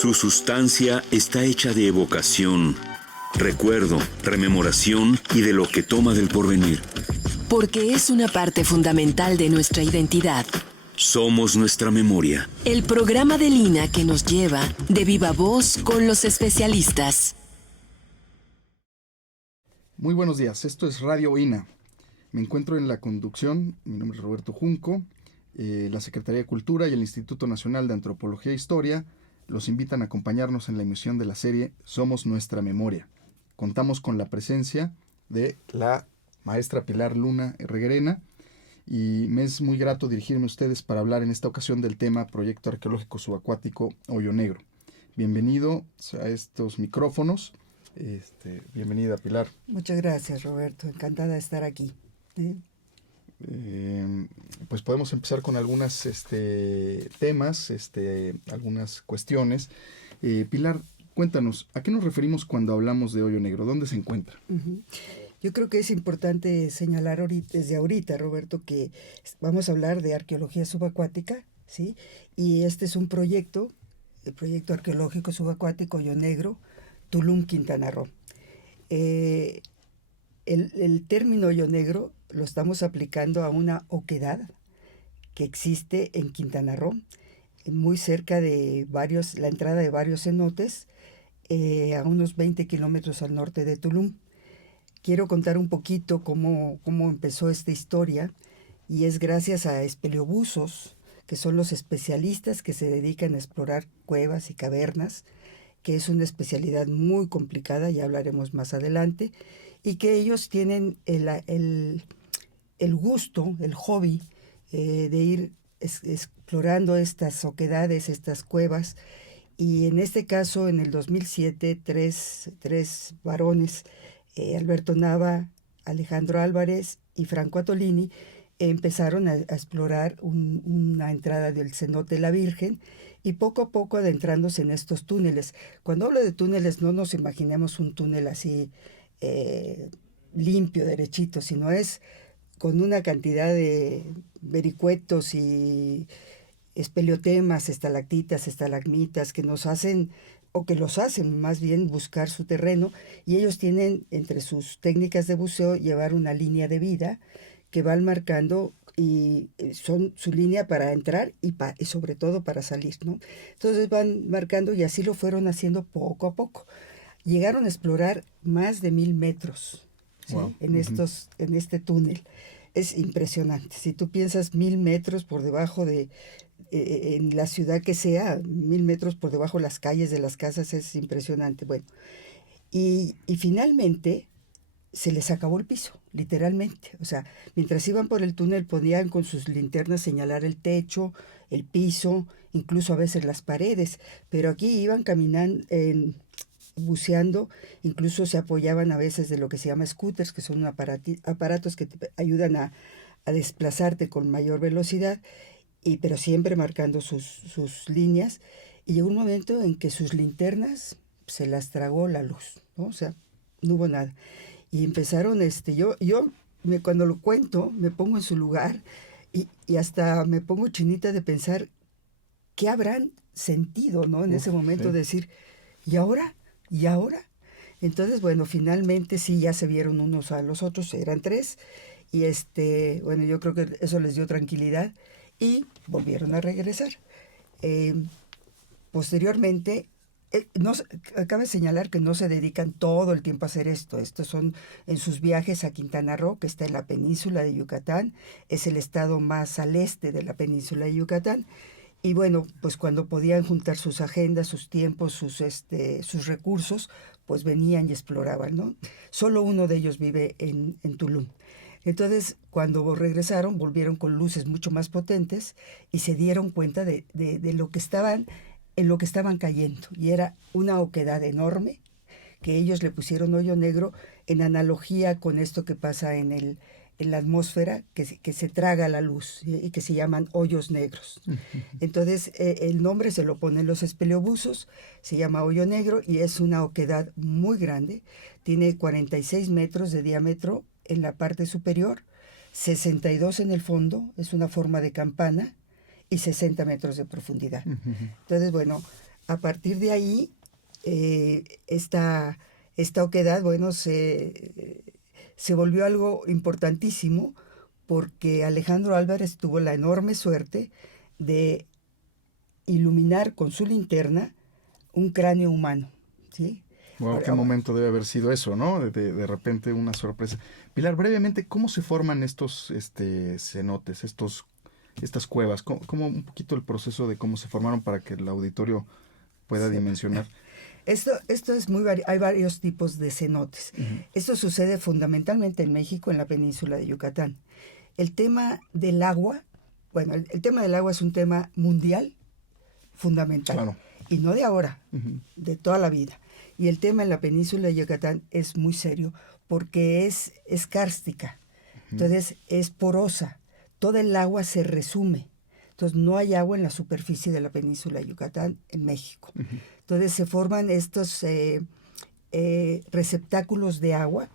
Su sustancia está hecha de evocación, recuerdo, rememoración y de lo que toma del porvenir. Porque es una parte fundamental de nuestra identidad. Somos nuestra memoria. El programa de Lina que nos lleva de viva voz con los especialistas. Muy buenos días, esto es Radio INA. Me encuentro en la conducción, mi nombre es Roberto Junco. La Secretaría de Cultura y el Instituto Nacional de Antropología e Historia los invitan a acompañarnos en la emisión de la serie Somos Nuestra Memoria. Contamos con la presencia de la maestra Pilar Luna Reguerena y me es muy grato dirigirme a ustedes para hablar en esta ocasión del tema Proyecto Arqueológico Subacuático Hoyo Negro. Bienvenido a estos micrófonos. Bienvenida, Pilar. Muchas gracias, Roberto. Encantada de estar aquí. Pues podemos empezar con algunos temas, algunas cuestiones. Pilar, cuéntanos, ¿a qué nos referimos cuando hablamos de Hoyo Negro? ¿Dónde se encuentra? Yo creo que es importante señalar desde ahorita, Roberto, que vamos a hablar de arqueología subacuática, ¿sí? Y este es un proyecto, el Proyecto Arqueológico Subacuático Hoyo Negro, Tulum, Quintana Roo. El término Hoyo Negro lo estamos aplicando a una oquedad que existe en Quintana Roo, muy cerca de la entrada de varios cenotes, a unos 20 kilómetros al norte de Tulum. Quiero contar un poquito cómo empezó esta historia, y es gracias a espeleobuzos, que son los especialistas que se dedican a explorar cuevas y cavernas, que es una especialidad muy complicada, ya hablaremos más adelante, y que ellos tienen el gusto, el hobby de ir explorando estas oquedades, estas cuevas. Y en este caso, en el 2007, tres varones, Alberto Nava, Alejandro Álvarez y Franco Atolini, empezaron a explorar una entrada del cenote La Virgen, y poco a poco adentrándose en estos túneles. Cuando hablo de túneles, no nos imaginemos un túnel así limpio, derechito, sino es con una cantidad de vericuetos y espeleotemas, estalactitas, estalagmitas, que nos hacen, o que los hacen más bien, buscar su terreno, y ellos tienen entre sus técnicas de buceo llevar una línea de vida que van marcando, y son su línea para entrar y sobre todo para salir, ¿no? Entonces van marcando, y así lo fueron haciendo poco a poco. Llegaron a explorar más de 1000 metros, ¿sí? Wow. en este túnel. Es impresionante. Si tú piensas 1000 metros por debajo en la ciudad que sea, 1000 metros por debajo de las calles de las casas, es impresionante. Bueno, y finalmente se les acabó el piso, literalmente. O sea, mientras iban por el túnel podían con sus linternas señalar el techo, el piso, incluso a veces las paredes, pero aquí iban caminando, buceando, incluso se apoyaban a veces de lo que se llama scooters, que son aparatos que te ayudan a desplazarte con mayor velocidad, pero siempre marcando sus líneas. Y llegó un momento en que sus linternas se las tragó la luz, ¿no? O sea, no hubo nada. Y empezaron, cuando lo cuento, me pongo en su lugar y hasta me pongo chinita de pensar qué habrán sentido, ¿no? En ese momento, sí. Decir, ¿y ahora? ¿Y ahora? Entonces, bueno, finalmente sí, ya se vieron unos a los otros, eran 3, y bueno, yo creo que eso les dio tranquilidad y volvieron a regresar. Posteriormente, cabe señalar que no se dedican todo el tiempo a hacer esto. Estos son en sus viajes a Quintana Roo, que está en la península de Yucatán, es el estado más al este de la península de Yucatán. Y bueno, pues cuando podían juntar sus agendas, sus tiempos, sus recursos, pues venían y exploraban, ¿no? Solo uno de ellos vive en Tulum. Entonces, cuando regresaron, volvieron con luces mucho más potentes y se dieron cuenta de lo que estaban cayendo. Y era una oquedad enorme, que ellos le pusieron hoyo negro en analogía con esto que pasa en la atmósfera, que se traga la luz, y que se llaman hoyos negros. Entonces, el nombre se lo ponen los espeleobuzos, se llama hoyo negro, y es una oquedad muy grande. Tiene 46 metros de diámetro en la parte superior, 62 en el fondo, es una forma de campana, y 60 metros de profundidad. Entonces, bueno, A partir de ahí, esta oquedad, bueno, se volvió algo importantísimo porque Alejandro Álvarez tuvo la enorme suerte de iluminar con su linterna un cráneo humano, ¿sí? Wow, qué momento debe haber sido eso, ¿no? De repente una sorpresa. Pilar, brevemente, ¿cómo se forman estos cenotes, estas cuevas? ¿Cómo un poquito el proceso de cómo se formaron para que el auditorio pueda dimensionar? Esto es hay varios tipos de cenotes. Uh-huh. Esto sucede fundamentalmente en México, en la península de Yucatán. El tema del agua, bueno, el tema del agua es un tema mundial fundamental. Claro. Y no de ahora, uh-huh, de toda la vida. Y el tema en la península de Yucatán es muy serio porque es kárstica, uh-huh, entonces es porosa. Toda el agua se resume. Entonces no hay agua en la superficie de la península de Yucatán en México. Uh-huh. Entonces se forman estos receptáculos de agua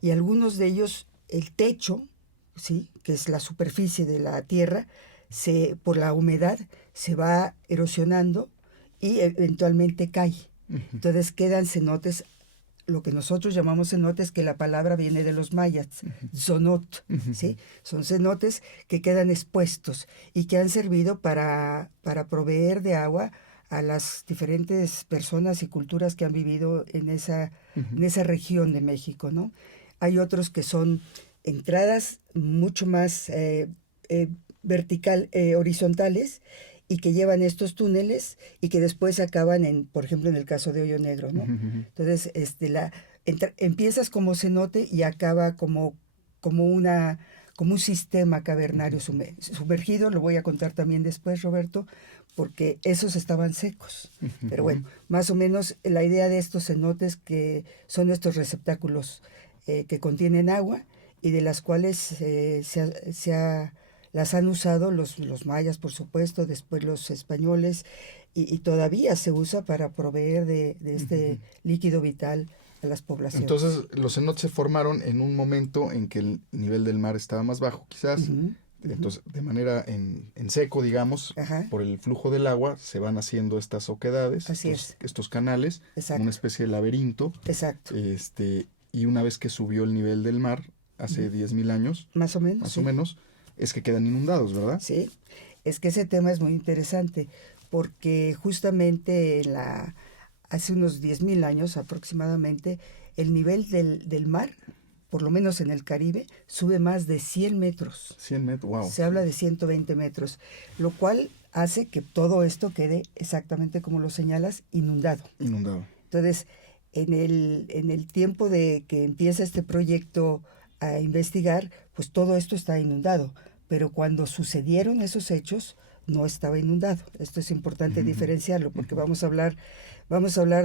y algunos de ellos, el techo, ¿sí?, que es la superficie de la tierra, por la humedad se va erosionando y eventualmente cae. Uh-huh. Entonces quedan cenotes, lo que nosotros llamamos cenotes, que la palabra viene de los mayas, uh-huh, zonot, uh-huh, ¿sí? Son cenotes que quedan expuestos y que han servido para proveer de agua a las diferentes personas y culturas que han vivido en esa región de México, ¿no? Hay otros que son entradas mucho más horizontales y que llevan estos túneles y que después acaban por ejemplo, en el caso de Hoyo Negro, ¿no? Uh-huh. Entonces, empiezas como cenote y acaba como un sistema cavernario sumergido. Lo voy a contar también después, Roberto, porque esos estaban secos. Uh-huh. Pero bueno, más o menos la idea de estos cenotes, que son estos receptáculos que contienen agua y de las cuales las han usado los mayas, por supuesto, después los españoles, y todavía se usa para proveer de este, uh-huh, líquido vital a las poblaciones. Entonces, los cenotes se formaron en un momento en que el nivel del mar estaba más bajo, quizás. Uh-huh. Entonces, de manera en seco, digamos, uh-huh, por el flujo del agua, se van haciendo estas oquedades, estos canales, una especie de laberinto. Exacto. Y una vez que subió el nivel del mar, hace 10,000 años, más o menos, es que quedan inundados, ¿verdad? Sí, es que ese tema es muy interesante, porque justamente hace unos 10,000 años aproximadamente, el nivel del mar, por lo menos en el Caribe, sube más de 100 metros. 100 metros, wow. Se habla de 120 metros, lo cual hace que todo esto quede exactamente como lo señalas, inundado. Entonces, en el tiempo de que empieza este proyecto a investigar, pues todo esto está inundado, pero cuando sucedieron esos hechos no estaba inundado. Esto es importante, uh-huh, diferenciarlo, porque vamos a hablar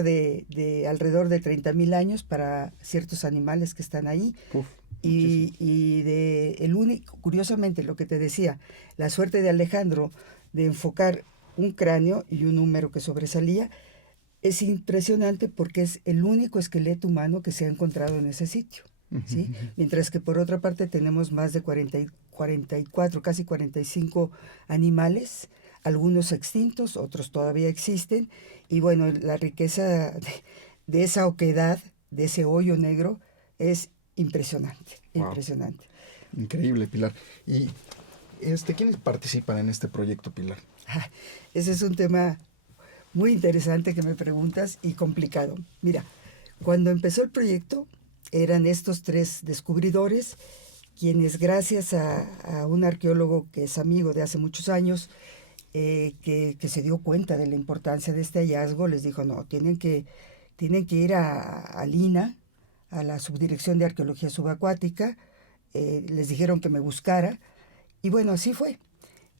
de alrededor de 30,000 años para ciertos animales que están ahí. Uf, y de el único, curiosamente, lo que te decía, la suerte de Alejandro de enfocar un cráneo y un húmero que sobresalía es impresionante porque es el único esqueleto humano que se ha encontrado en ese sitio, ¿sí? Mientras que por otra parte tenemos más de 44, casi 45 animales, algunos extintos, otros todavía existen, y bueno, la riqueza de esa oquedad, de ese hoyo negro, es impresionante, wow, impresionante. Increíble, Pilar. ¿Y quiénes participan en este proyecto, Pilar? Ese es un tema muy interesante que me preguntas y complicado. Mira, cuando empezó el proyecto, eran estos 3 descubridores, quienes gracias a un arqueólogo que es amigo de hace muchos años, que se dio cuenta de la importancia de este hallazgo, les dijo, no, tienen que ir a Lina, a la Subdirección de Arqueología Subacuática, les dijeron que me buscara, y bueno, así fue.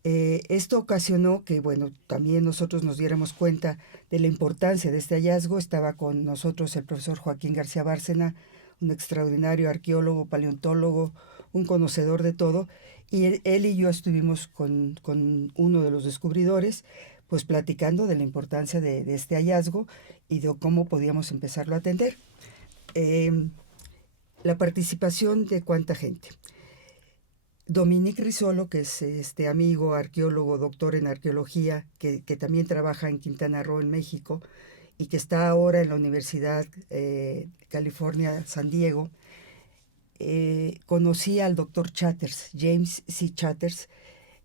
Esto ocasionó que, bueno, también nosotros nos diéramos cuenta de la importancia de este hallazgo. Estaba con nosotros el profesor Joaquín García Bárcena, un extraordinario arqueólogo, paleontólogo, un conocedor de todo, y él y yo estuvimos con uno de los descubridores, pues platicando de la importancia de este hallazgo y de cómo podíamos empezarlo a atender. La participación de cuánta gente. Dominique Risolo, que es este amigo arqueólogo, doctor en arqueología, que también trabaja en Quintana Roo, en México, y que está ahora en la Universidad California, San Diego, conocí al doctor Chatters, James C. Chatters,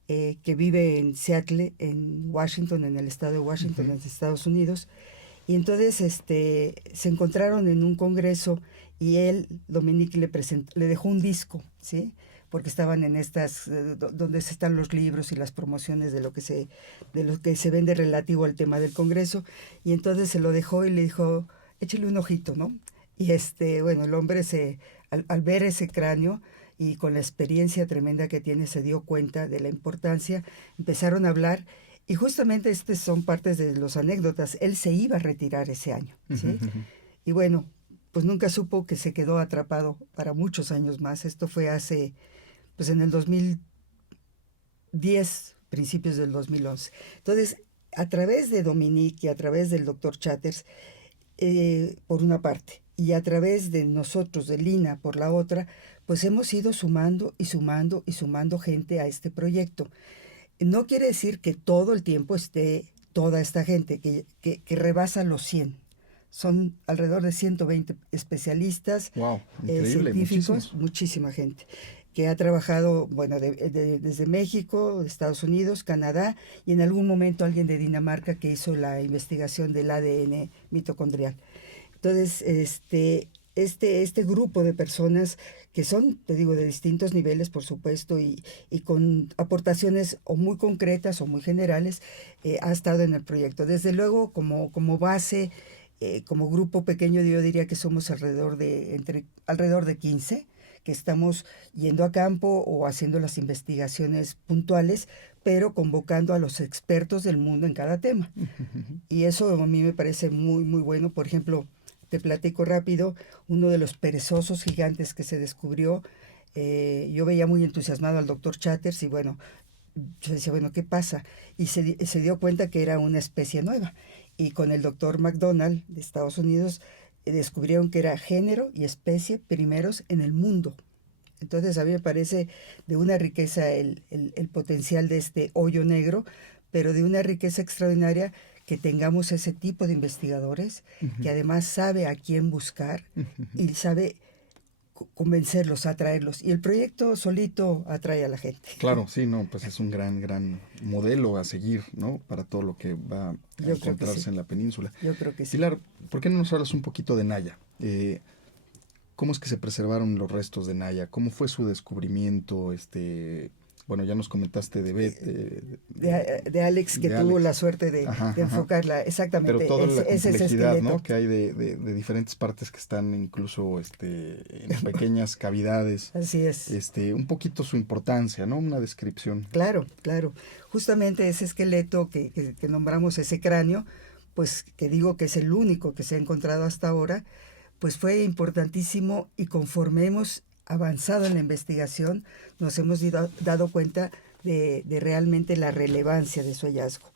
que vive en Seattle, en Washington, en el estado de Washington, en Estados Unidos. Y entonces se encontraron en un congreso y él, Dominique, le dejó un disco, ¿sí? Porque estaban en estas, donde están los libros y las promociones de lo que se vende relativo al tema del congreso. Y entonces se lo dejó y le dijo, échale un ojito, ¿no? Y bueno, el hombre al ver ese cráneo y con la experiencia tremenda que tiene, se dio cuenta de la importancia, empezaron a hablar. Y justamente estas son partes de las anécdotas. Él se iba a retirar ese año, ¿sí? Y bueno, pues nunca supo que se quedó atrapado para muchos años más. Esto fue pues en el 2010, principios del 2011. Entonces, a través de Dominique y a través del doctor Chatters, por una parte, y a través de nosotros, de Lina, por la otra, pues hemos ido sumando y sumando y sumando gente a este proyecto. No quiere decir que todo el tiempo esté toda esta gente, que rebasa los 100. Son alrededor de 120 especialistas, wow, increíble, científicos, muchísima gente, que ha trabajado, bueno, desde México, Estados Unidos, Canadá, y en algún momento alguien de Dinamarca que hizo la investigación del ADN mitocondrial. Entonces, este grupo de personas que son, te digo, de distintos niveles, por supuesto, y con aportaciones o muy concretas o muy generales, ha estado en el proyecto. Desde luego, como base, como grupo pequeño, yo diría que somos alrededor de 15, que estamos yendo a campo o haciendo las investigaciones puntuales, pero convocando a los expertos del mundo en cada tema. Y eso a mí me parece muy, muy bueno. Por ejemplo, te platico rápido, uno de los perezosos gigantes que se descubrió, yo veía muy entusiasmado al doctor Chatters y bueno, yo decía, bueno, ¿qué pasa? Y se dio cuenta que era una especie nueva. Y con el doctor McDonald de Estados Unidos descubrieron que era género y especie primeros en el mundo. Entonces a mí me parece de una riqueza el potencial de este hoyo negro, pero de una riqueza extraordinaria que tengamos ese tipo de investigadores, que además sabe a quién buscar y sabe convencerlos, atraerlos. Y el proyecto solito atrae a la gente. Claro, sí, no, pues es un gran modelo a seguir, ¿no? Para todo lo que va a encontrarse en la península. Yo creo que sí. Pilar, ¿por qué no nos hablas un poquito de Naya? ¿Cómo es que se preservaron los restos de Naya? ¿Cómo fue su descubrimiento? Bueno, ya nos comentaste de Beth. De Alex, que tuvo la suerte de enfocarla. Exactamente. Pero toda la complejidad, ¿no? Que hay de diferentes partes que están incluso en pequeñas cavidades. Así es. Un poquito su importancia, ¿no? Una descripción. Claro, claro. Justamente ese esqueleto que nombramos, ese cráneo, pues que digo que es el único que se ha encontrado hasta ahora, pues fue importantísimo, y conforme hemos avanzado en la investigación, nos hemos dado cuenta de realmente la relevancia de su hallazgo.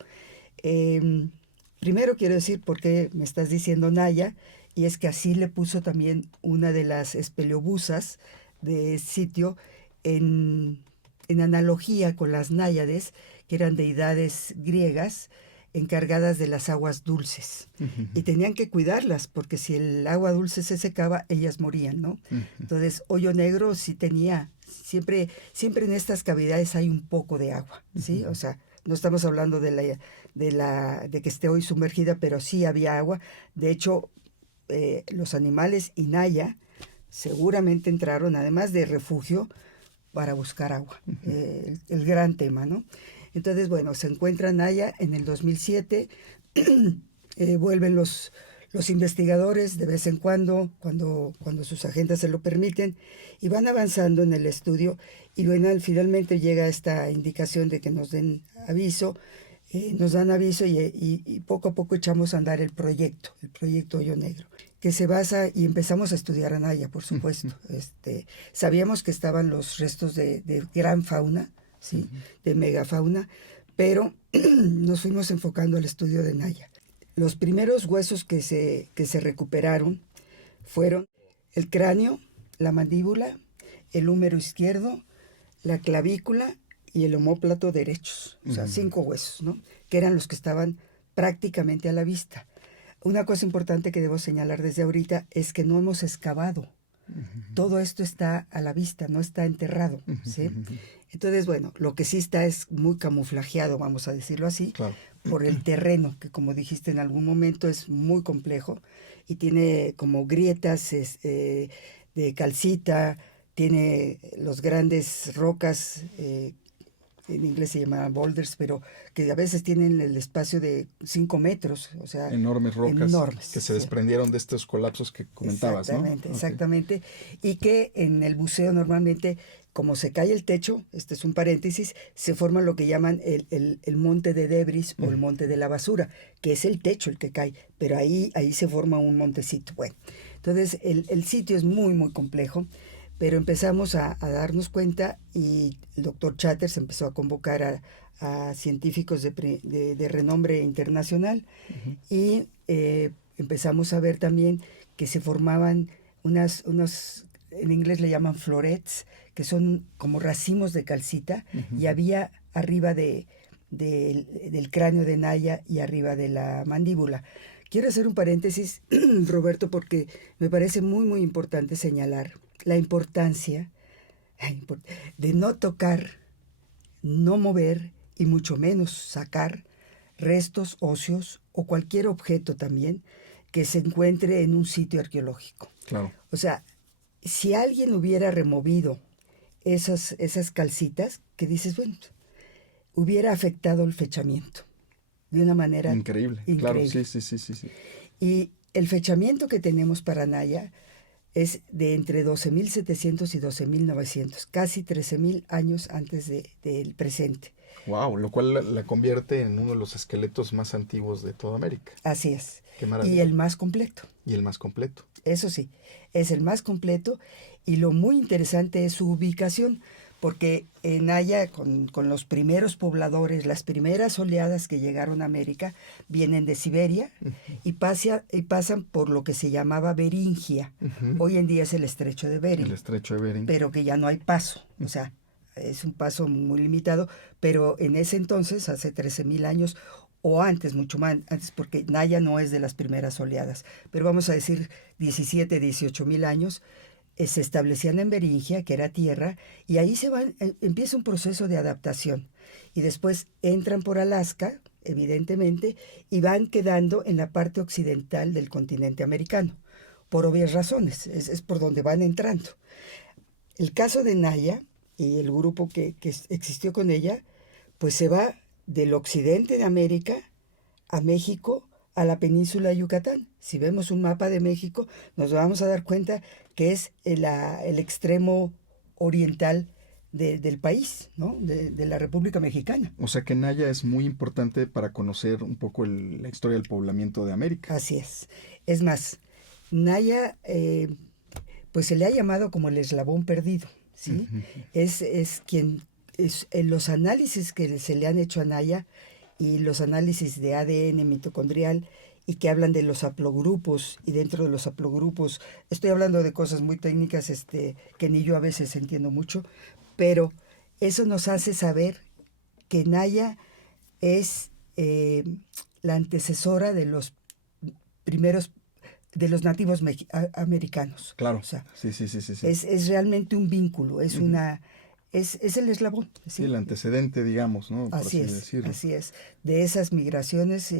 Primero quiero decir por qué me estás diciendo Naya, y es que así le puso también una de las espeleobusas de sitio en analogía con las náyades, que eran deidades griegas encargadas de las aguas dulces. Y tenían que cuidarlas, porque si el agua dulce se secaba, ellas morían, ¿no? Entonces, hoyo negro sí tenía, siempre en estas cavidades hay un poco de agua, ¿sí? O sea, no estamos hablando de que esté hoy sumergida, pero sí había agua. De hecho, los animales y Naya seguramente entraron, además de refugio, para buscar agua. El gran tema, ¿no? Entonces, bueno, se encuentra Naya en el 2007, vuelven los investigadores de vez en cuando sus agendas se lo permiten, y van avanzando en el estudio, y bueno, finalmente llega esta indicación de que nos den aviso, nos dan aviso, y poco a poco echamos a andar el proyecto Hoyo Negro, que se basa, y empezamos a estudiar a Naya, por supuesto. Sabíamos que estaban los restos de gran fauna, ¿sí? De megafauna, pero nos fuimos enfocando al estudio de Naya. Los primeros huesos que se recuperaron fueron el cráneo, la mandíbula, el húmero izquierdo, la clavícula y el omóplato derechos, o sea, 5 huesos, ¿no? Que eran los que estaban prácticamente a la vista. Una cosa importante que debo señalar desde ahorita es que no hemos excavado. Todo esto está a la vista, no está enterrado, ¿sí? Entonces, bueno, lo que sí está es muy camuflajeado, vamos a decirlo así, Claro. por el terreno, que como dijiste en algún momento es muy complejo y tiene como grietas de calcita, tiene los grandes rocas, en inglés se llaman boulders, pero que a veces tienen el espacio de 5 metros, o sea... Enormes rocas enormes, que se sí. desprendieron de estos colapsos que comentabas, Exactamente, ¿no? exactamente. Y que en el buceo normalmente, como se cae el techo, este es un paréntesis, se forma lo que llaman el monte de debris o el monte de la basura, que es el techo el que cae, pero ahí se forma un montecito. Bueno, entonces el sitio es muy, muy complejo, pero empezamos a darnos cuenta y el doctor Chatters empezó a convocar a científicos de renombre internacional y empezamos a ver también que se formaban unos, en inglés le llaman florets, que son como racimos de calcita, y había arriba del cráneo de Naya y arriba de la mandíbula. Quiero hacer un paréntesis, Roberto, porque me parece muy, muy importante señalar la importancia de no tocar, no mover y mucho menos sacar restos óseos o cualquier objeto también que se encuentre en un sitio arqueológico. Claro. O sea, si alguien hubiera removido esas calcitas, que dices, bueno, hubiera afectado el fechamiento de una manera increíble. Claro, sí. Y el fechamiento que tenemos para Naya es de entre 12.700 y 12.900, casi 13.000 años antes del presente. Wow, lo cual la convierte en uno de los esqueletos más antiguos de toda América. Así es. Qué maravilla. Y el más completo. Y el más completo. Eso sí, es el más completo y lo muy interesante es su ubicación, porque en Naya, con los primeros pobladores, las primeras oleadas que llegaron a América, vienen de Siberia y pasan por lo que se llamaba Beringia. Hoy en día es el estrecho de Bering. El estrecho de Bering. Pero que ya no hay paso, o sea, es un paso muy limitado, pero en ese entonces, hace 13.000 años, o antes, mucho más antes, porque Naya no es de las primeras oleadas, pero vamos a decir 17, 18.000 años, se establecían en Beringia, que era tierra, y ahí empieza un proceso de adaptación. Y después entran por Alaska, evidentemente, y van quedando en la parte occidental del continente americano, por obvias razones, es por donde van entrando. El caso de Naya y el grupo que existió con ella, pues se va del occidente de América a México, a la península de Yucatán. Si vemos un mapa de México, nos vamos a dar cuenta que es el extremo oriental del país, ¿no? De la República Mexicana. O sea que Naya es muy importante para conocer un poco la historia del poblamiento de América. Así es. Es más, Naya, pues se le ha llamado como el eslabón perdido, ¿sí? Es quien, en los análisis que se le han hecho a Naya y los análisis de ADN mitocondrial y que hablan de los haplogrupos, y dentro de los haplogrupos, estoy hablando de cosas muy técnicas que ni yo a veces entiendo mucho, pero eso nos hace saber que Naya es la antecesora de los primeros, de los nativos americanos. Claro, o sea, sí. Es realmente un vínculo, es es el eslabón. Sí, el antecedente, digamos, ¿no? Por Así es, decirlo. así es. De esas migraciones,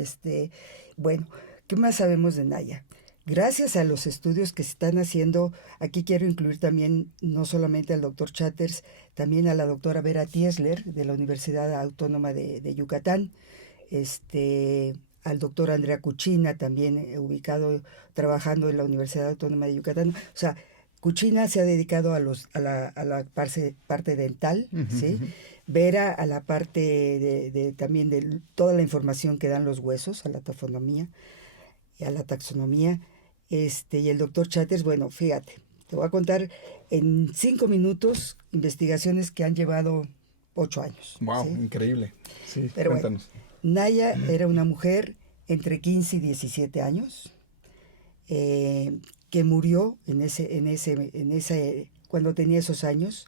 bueno, ¿qué más sabemos de Naya? Gracias a los estudios que se están haciendo, aquí quiero incluir también no solamente al doctor Chatters, también a la doctora Vera Tiesler de la Universidad Autónoma de Yucatán, al doctor Andrea Cucina, también trabajando en la Universidad Autónoma de Yucatán. O sea, Cucina se ha dedicado a la parte dental, ¿sí? Vera a la parte también de toda la información que dan los huesos, a la tafonomía y a la taxonomía. Y el doctor Chatters, bueno, fíjate, te voy a contar en 5 minutos investigaciones que han llevado 8 años. ¡Wow! ¿sí? Increíble. Sí, pero cuéntanos. Bueno, Naya era una mujer entre 15 y 17 años, que murió cuando tenía esos años,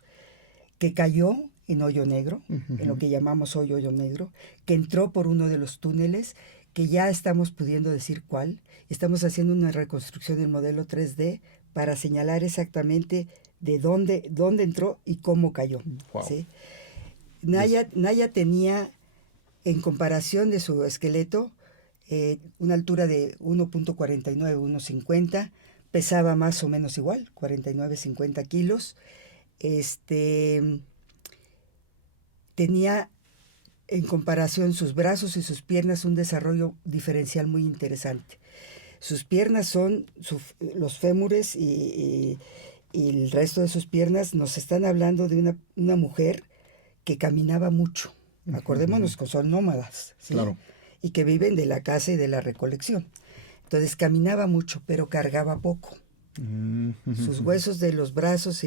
que cayó en hoyo negro, en lo que llamamos hoyo negro, que entró por uno de los túneles, que ya estamos pudiendo decir cuál. Estamos haciendo una reconstrucción del modelo 3D para señalar exactamente de dónde entró y cómo cayó. Wow. ¿Sí? Naya tenía, en comparación de su esqueleto, una altura de 1.49, 1.50, pesaba más o menos igual, 49, 50 kilos. Tenía, en comparación, sus brazos y sus piernas un desarrollo diferencial muy interesante. Sus piernas son, los fémures y el resto de sus piernas, nos están hablando de una mujer que caminaba mucho. Acordémonos que son nómadas, ¿sí? Claro. Y que viven de la caza y de la recolección. Entonces caminaba mucho, pero cargaba poco. Sus huesos de los brazos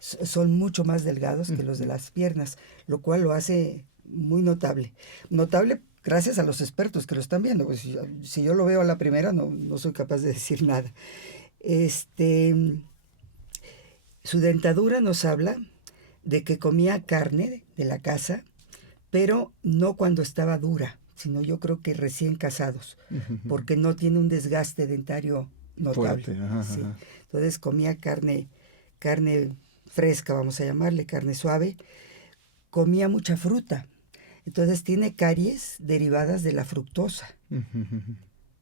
son mucho más delgados que los de las piernas, lo cual lo hace muy notable. Notable gracias a los expertos que lo están viendo. Pues si yo lo veo a la primera, no soy capaz de decir nada. Su dentadura nos habla de que comía carne de la caza, pero no cuando estaba dura, sino yo creo que recién casados, porque no tiene un desgaste dentario notable. Fuerte. Ajá, Sí. ajá. Entonces comía carne fresca, vamos a llamarle, carne suave. Comía mucha fruta. Entonces tiene caries derivadas de la fructosa.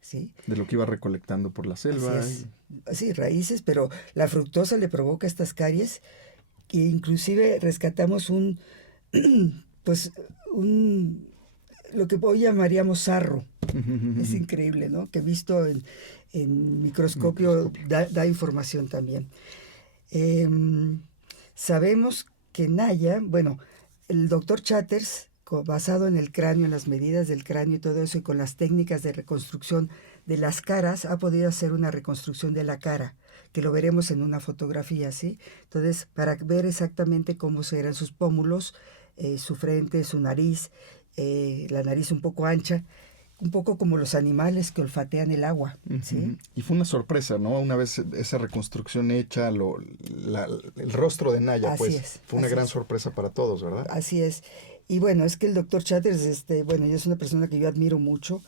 ¿Sí? De lo que iba recolectando por la selva. Así es. Sí, raíces, pero la fructosa le provoca estas caries, que inclusive rescatamos lo que hoy llamaríamos sarro. Es increíble, ¿no? Que visto en microscopio da información también. Sabemos que Naya, bueno, el doctor Chatters, basado en el cráneo, en las medidas del cráneo y todo eso, y con las técnicas de reconstrucción de las caras, ha podido hacer una reconstrucción de la cara, que lo veremos en una fotografía, ¿sí? Entonces, para ver exactamente cómo eran sus pómulos, su frente, su nariz, la nariz un poco ancha, un poco como los animales que olfatean el agua, ¿sí? Y fue una sorpresa, ¿no? Una vez esa reconstrucción hecha, el rostro de Naya, Así pues, es, fue una así gran es. sorpresa para todos, ¿verdad? Así es. Y bueno, es que el doctor Chatters, bueno, es una persona que yo admiro mucho,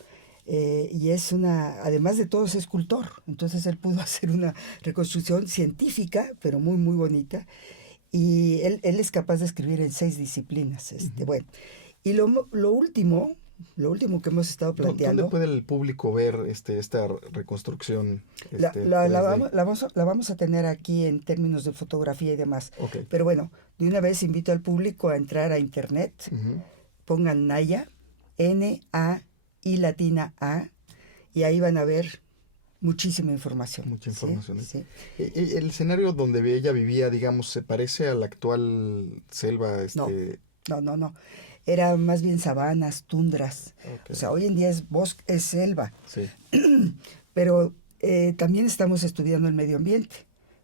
y además de todo, es escultor. Entonces él pudo hacer una reconstrucción científica, pero muy, muy bonita. Y él es capaz de escribir en 6 disciplinas. Bueno, y lo último que hemos estado planteando... ¿Dónde puede el público ver esta reconstrucción? La 3D? vamos a tener aquí en términos de fotografía y demás. Ok. Pero bueno, de una vez invito al público a entrar a internet, pongan Naya, N-A-I latina A, y ahí van a ver muchísima información. Mucha información. Sí. ¿El escenario donde ella vivía, digamos, se parece a la actual selva? No. Era más bien sabanas, tundras. Okay. O sea, hoy en día es bosque, es selva. Sí. Pero también estamos estudiando el medio ambiente,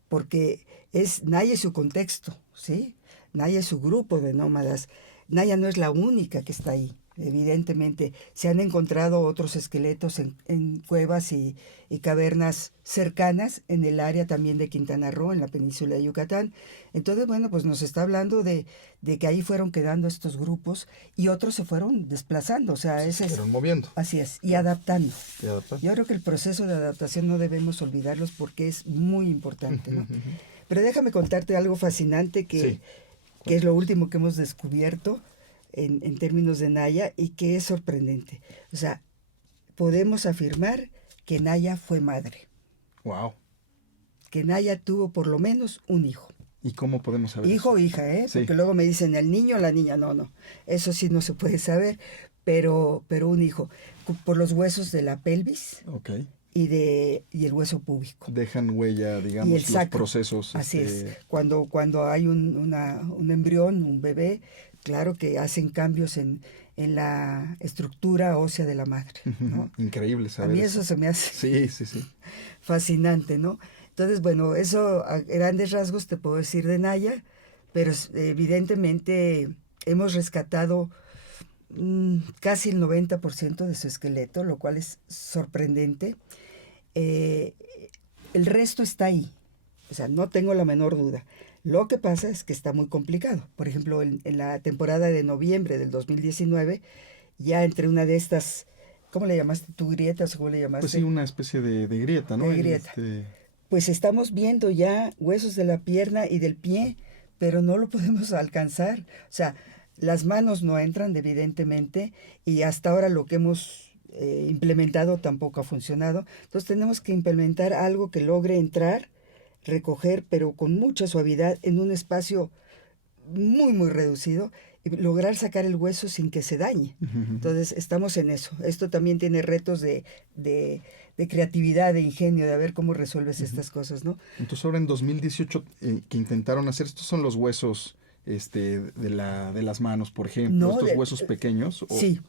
porque es Naya y su contexto, ¿sí? Naya es su grupo de nómadas. Naya no es la única que está ahí. Evidentemente, se han encontrado otros esqueletos en cuevas y cavernas cercanas en el área también de Quintana Roo, en la península de Yucatán. Entonces, bueno, pues nos está hablando de que ahí fueron quedando estos grupos y otros se fueron desplazando. O sea, Se fueron moviendo. Así es, y adaptando. Y adaptando. Yo creo que el proceso de adaptación no debemos olvidarlos porque es muy importante, ¿no? Pero déjame contarte algo fascinante que es lo último que hemos descubierto en términos de Naya y que es sorprendente. O sea, podemos afirmar que Naya fue madre. Wow. Que Naya tuvo por lo menos un hijo. ¿Y cómo podemos saber Hijo o eso? hija, ¿eh? Sí. Porque luego me dicen el niño o la niña. No. Eso sí no se puede saber, pero un hijo. Por los huesos de la pelvis Ok. y el hueso púbico. Dejan huella, digamos, Y el los sacro. procesos. Así es. Cuando hay un embrión, un bebé, claro que hacen cambios en la estructura ósea de la madre, ¿no? Increíble A saber. mí eso se me hace Sí. fascinante, ¿no? Entonces, bueno, eso a grandes rasgos te puedo decir de Naya, pero evidentemente hemos rescatado casi el 90% de su esqueleto, lo cual es sorprendente. El resto está ahí, o sea, no tengo la menor duda. Lo que pasa es que está muy complicado. Por ejemplo, en la temporada de noviembre del 2019, ya entre una de estas, ¿cómo le llamaste tú, grietas o cómo le llamaste? Pues sí, una especie de grieta, ¿no? De grieta. Pues estamos viendo ya huesos de la pierna y del pie, pero no lo podemos alcanzar. O sea, las manos no entran, evidentemente, y hasta ahora lo que hemos implementado tampoco ha funcionado. Entonces tenemos que implementar algo que logre entrar, recoger, pero con mucha suavidad en un espacio muy, muy reducido y lograr sacar el hueso sin que se dañe. Entonces estamos en eso. Esto también tiene retos de creatividad, de ingenio, de ver cómo resuelves estas cosas, ¿no? Entonces ahora en 2018 que intentaron hacer, estos son los huesos de las manos, por ejemplo, No, estos huesos pequeños. Sí,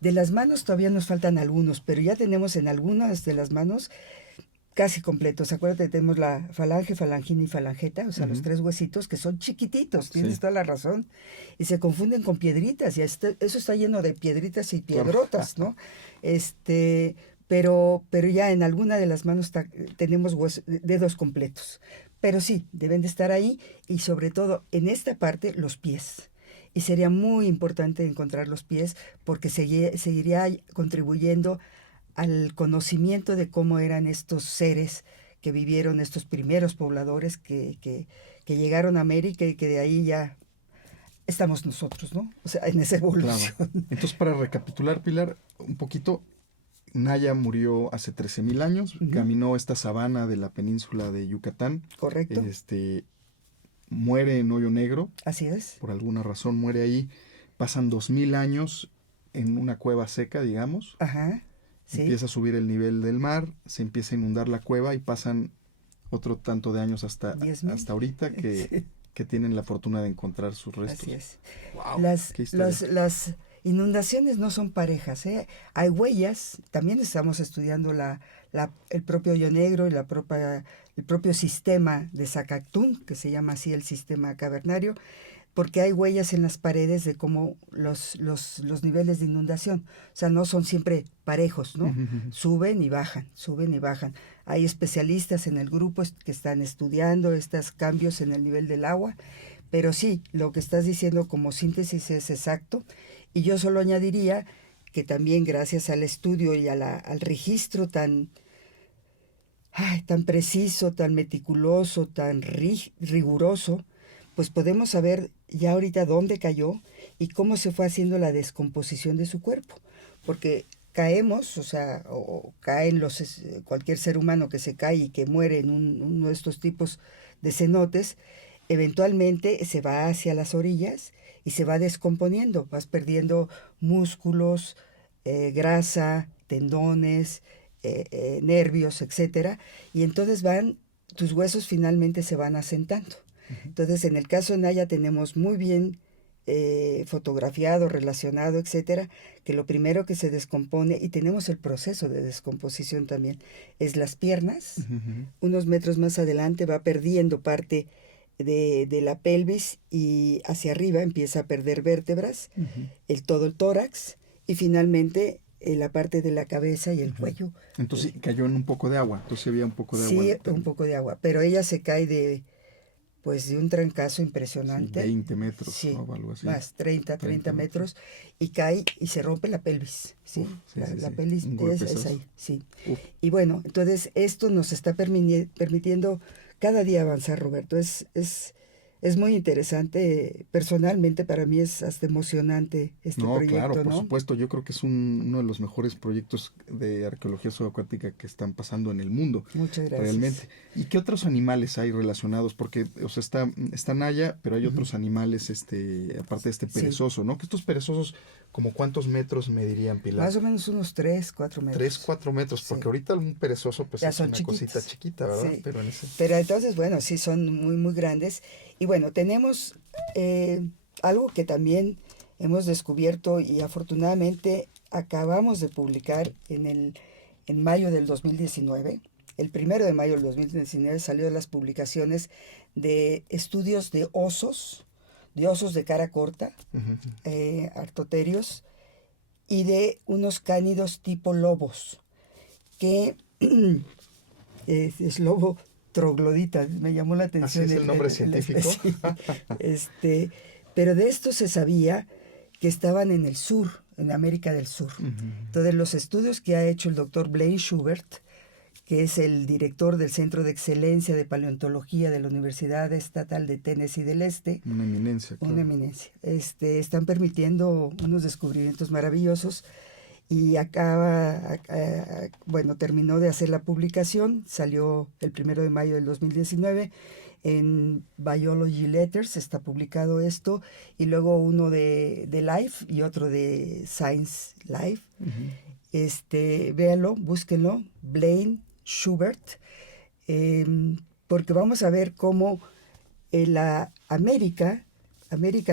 de las manos todavía nos faltan algunos, pero ya tenemos en algunas de las manos casi completos. Acuérdate, tenemos la falange, falangina y falangeta, o sea, los 3 huesitos que son chiquititos, tienes toda la razón, y se confunden con piedritas, y eso está lleno de piedritas y piedrotas, ¿no? Pero ya en alguna de las manos tenemos dedos completos. Pero sí, deben de estar ahí, y sobre todo en esta parte los pies. Y sería muy importante encontrar los pies, porque seguiría contribuyendo al conocimiento de cómo eran estos seres que vivieron, estos primeros pobladores que llegaron a América, y que de ahí ya estamos nosotros, ¿no? O sea, en esa evolución. Claro. Entonces, para recapitular, Pilar, un poquito, Naya murió hace 13,000 años, caminó esta sabana de la península de Yucatán. Correcto. Muere en Hoyo Negro. Así es. Por alguna razón muere ahí. Pasan 2,000 años en una cueva seca, digamos. Ajá. Sí. Empieza a subir el nivel del mar, se empieza a inundar la cueva y pasan otro tanto de años hasta ahorita que tienen la fortuna de encontrar sus restos. Así es. Wow, las inundaciones no son parejas, ¿eh? Hay huellas, también estamos estudiando el propio Hoyo Negro y el propio sistema de Zacactún, que se llama así el sistema cavernario, porque hay huellas en las paredes de cómo los niveles de inundación, o sea, no son siempre parejos, ¿no? Suben y bajan, suben y bajan. Hay especialistas en el grupo que están estudiando estos cambios en el nivel del agua, pero sí, lo que estás diciendo como síntesis es exacto, y yo solo añadiría que también gracias al estudio y al registro tan preciso, tan meticuloso, tan riguroso, pues podemos saber ya ahorita dónde cayó y cómo se fue haciendo la descomposición de su cuerpo. Porque caemos, o caen cualquier ser humano que se cae y que muere en uno de estos tipos de cenotes, eventualmente se va hacia las orillas y se va descomponiendo. Vas perdiendo músculos, grasa, tendones, nervios, etcétera, y entonces tus huesos finalmente se van asentando. Entonces, en el caso de Naya tenemos muy bien fotografiado, relacionado, etcétera, que lo primero que se descompone, y tenemos el proceso de descomposición también, es las piernas. Unos metros más adelante va perdiendo parte de la pelvis y hacia arriba empieza a perder vértebras, todo el tórax, y finalmente la parte de la cabeza y el cuello. Entonces cayó en un poco de agua, entonces había un poco de agua. Sí, un poco de agua, pero ella se cae de un trancazo impresionante. Sí, 20 metros, sí, ¿no? Algo así. Más, 30 metros, y cae y se rompe la pelvis. ¿sí? Uf, La pelvis es ahí, sí. Uf. Y bueno, entonces esto nos está permitiendo cada día avanzar, Roberto. Es muy interesante. Personalmente, para mí es hasta emocionante este proyecto. Claro, por ¿no? supuesto. Yo creo que es uno de los mejores proyectos de arqueología subacuática que están pasando en el mundo. Muchas gracias. Realmente. ¿Y qué otros animales hay relacionados? Porque, está Naya, pero hay otros animales, aparte de este perezoso, ¿no? Que estos perezosos, ¿como cuántos metros medirían, Pilar? Más o menos unos 3, 4 metros. 3, 4 metros, porque sí. Ahorita un perezoso pues ya es son una chiquitos. cosita chiquita, ¿verdad? Sí. Pero entonces, bueno, sí son muy, muy grandes. Y bueno, tenemos algo que también hemos descubierto y afortunadamente acabamos de publicar en mayo del 2019. El 1 de mayo del 2019 salió las publicaciones de estudios de osos de cara corta, artoterios, y de unos cánidos tipo lobos, que es lobo troglodita, me llamó la atención. Así es el nombre científico. Pero de esto se sabía que estaban en el sur, en América del Sur. Entonces, los estudios que ha hecho el doctor Blaine Schubert, que es el director del Centro de Excelencia de Paleontología de la Universidad Estatal de Tennessee del Este. Una eminencia, claro. Una eminencia. Están permitiendo unos descubrimientos maravillosos y terminó de hacer la publicación, salió el 1 de mayo del 2019 en Biology Letters, está publicado esto, y luego uno de Life y otro de Science Life. Véanlo, búsquenlo, Blaine Schubert, porque vamos a ver cómo la América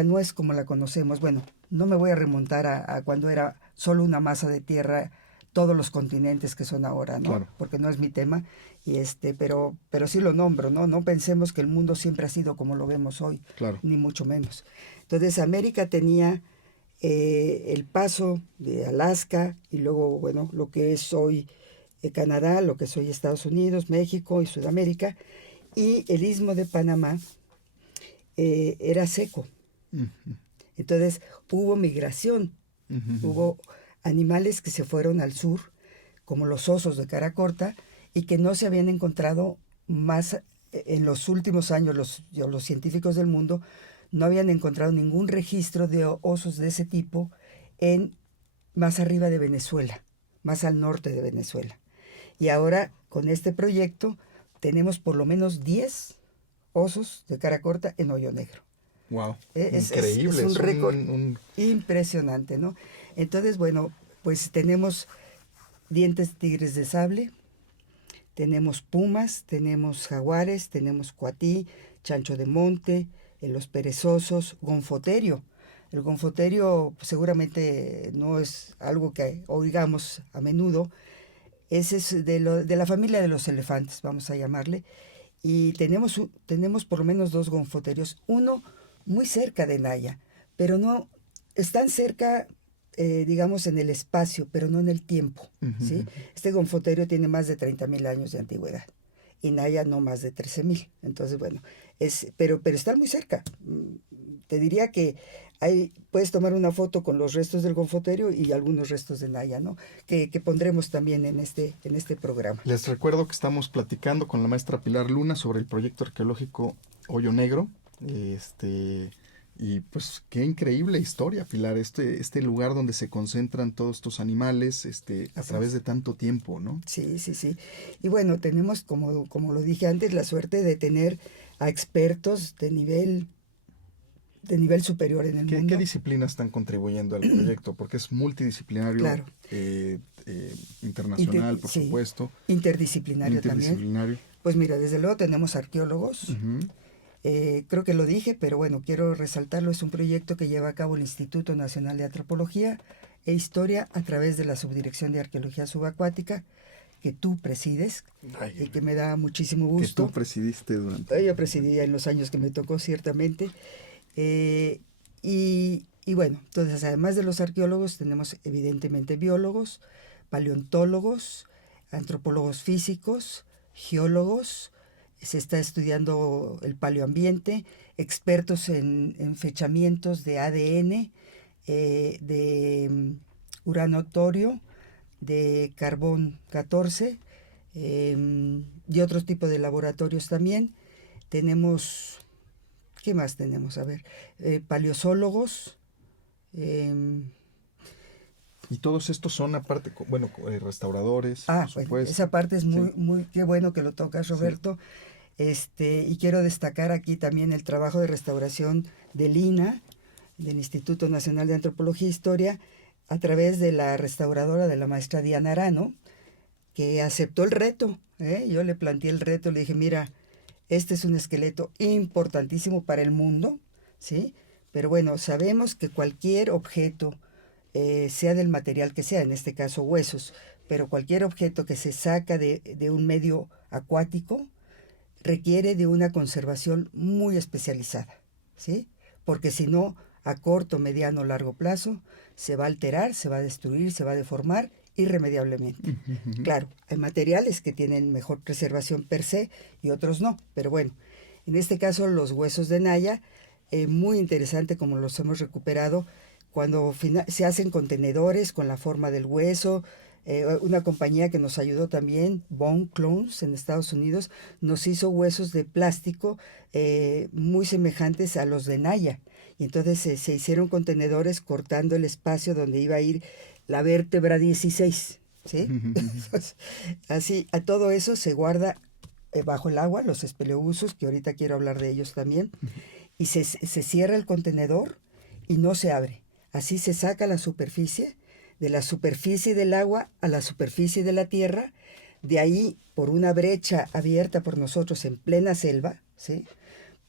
no es como la conocemos. Bueno, no me voy a remontar a cuando era solo una masa de tierra, todos los continentes que son ahora, ¿no? Claro. Porque no es mi tema, pero sí lo nombro, ¿no? No pensemos que el mundo siempre ha sido como lo vemos hoy, claro, ni mucho menos. Entonces, América tenía el paso de Alaska y luego, bueno, lo que es hoy Canadá, lo que es hoy Estados Unidos, México y Sudamérica, y el Istmo de Panamá era seco. Entonces, hubo migración, hubo animales que se fueron al sur, como los osos de cara corta, y que no se habían encontrado más en los últimos años. Los científicos del mundo no habían encontrado ningún registro de osos de ese tipo más arriba de Venezuela, más al norte de Venezuela. Y ahora, con este proyecto, tenemos por lo menos 10 osos de cara corta en Hoyo Negro. Wow, Increíble. Es un récord impresionante, ¿no? Entonces, bueno, pues tenemos dientes tigres de sable, tenemos pumas, tenemos jaguares, tenemos cuatí, chancho de monte, los perezosos, gonfoterio. El gonfoterio pues, seguramente no es algo que oigamos a menudo. Ese es de la familia de los elefantes, vamos a llamarle. Y tenemos por lo menos 2 gonfoterios. Uno muy cerca de Naya, pero no están cerca, digamos, en el espacio, pero no en el tiempo, ¿sí? Este gonfoterio tiene más de 30,000 años de antigüedad y Naya no más de 13,000. Entonces, bueno, pero están muy cerca. Te diría que puedes tomar una foto con los restos del gonfoterio y algunos restos de Naya, ¿no? Que pondremos también en este programa. Les recuerdo que estamos platicando con la maestra Pilar Luna sobre el proyecto arqueológico Hoyo Negro. Y pues qué increíble historia, Pilar, este lugar donde se concentran todos estos animales a través de tanto tiempo, ¿no? Sí. Y bueno, tenemos, como lo dije antes, la suerte de tener a expertos de nivel superior en el mundo. ¿Qué disciplinas están contribuyendo al proyecto? Porque es multidisciplinario, claro. Internacional, por supuesto. Interdisciplinario también. Pues mira, desde luego tenemos arqueólogos. Creo que lo dije, pero bueno, quiero resaltarlo. Es un proyecto que lleva a cabo el Instituto Nacional de Antropología e Historia a través de la Subdirección de Arqueología Subacuática, que tú presides, y que me da muchísimo gusto. Que tú presidiste durante... Yo presidí en los años que me tocó, ciertamente. Y bueno, entonces, además de los arqueólogos, tenemos evidentemente biólogos, paleontólogos, antropólogos físicos, geólogos. Se está estudiando el paleoambiente, expertos en fechamientos de ADN, de urano torio, de carbón 14 y otros tipos de laboratorios también. Tenemos, ¿qué más tenemos? A ver, paleozoólogos. Y todos estos son aparte, bueno, restauradores, por supuesto. Bueno, esa parte es muy, qué bueno que lo tocas, Roberto. Sí. Y quiero destacar aquí también el trabajo de restauración del INA, del Instituto Nacional de Antropología e Historia, a través de la restauradora de la maestra Diana Arano, que aceptó el reto. Yo le planteé el reto, le dije, mira, este es un esqueleto importantísimo para el mundo, ¿sí? Pero bueno, sabemos que cualquier objeto, sea del material que sea, en este caso huesos, pero cualquier objeto que se saca de un medio acuático requiere de una conservación muy especializada, ¿sí? Porque si no, a corto, mediano, largo plazo, se va a alterar, se va a destruir, se va a deformar irremediablemente. Claro, hay materiales que tienen mejor preservación per se y otros no, pero bueno, en este caso los huesos de Naya, muy interesante como los hemos recuperado, cuando se hacen contenedores con la forma del hueso. Una compañía que nos ayudó también, Bone Clones en Estados Unidos, nos hizo huesos de plástico muy semejantes a los de Naya. Y entonces se hicieron contenedores cortando el espacio donde iba a ir la vértebra 16. ¿Sí? Así, a todo eso se guarda bajo el agua, los espeleohusos, que ahorita quiero hablar de ellos también, y se cierra el contenedor y no se abre. Así se saca la superficie, de la superficie del agua a la superficie de la tierra, de ahí por una brecha abierta por nosotros en plena selva, ¿sí?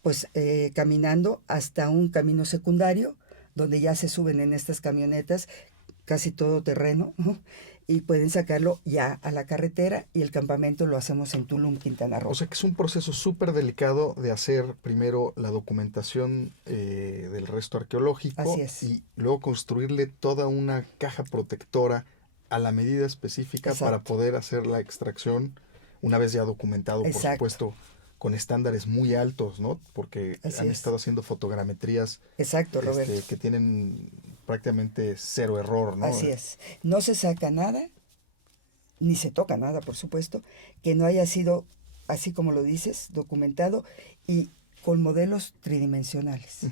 Pues caminando hasta un camino secundario, donde ya se suben en estas camionetas, casi todo terreno, ¿no? Y pueden sacarlo ya a la carretera, y el campamento lo hacemos en Tulum, Quintana Roo. O sea que es un proceso súper delicado de hacer primero la documentación del resto arqueológico. Así es. Y luego construirle toda una caja protectora a la medida específica. Exacto. Para poder hacer la extracción una vez ya documentado. Exacto. Por supuesto, con estándares muy altos, ¿no? Porque han estado haciendo fotogrametrías. Exacto, Roberto. Que tienen prácticamente cero error, ¿no? Así es. No se saca nada, ni se toca nada, por supuesto, que no haya sido, así como lo dices, documentado y con modelos tridimensionales,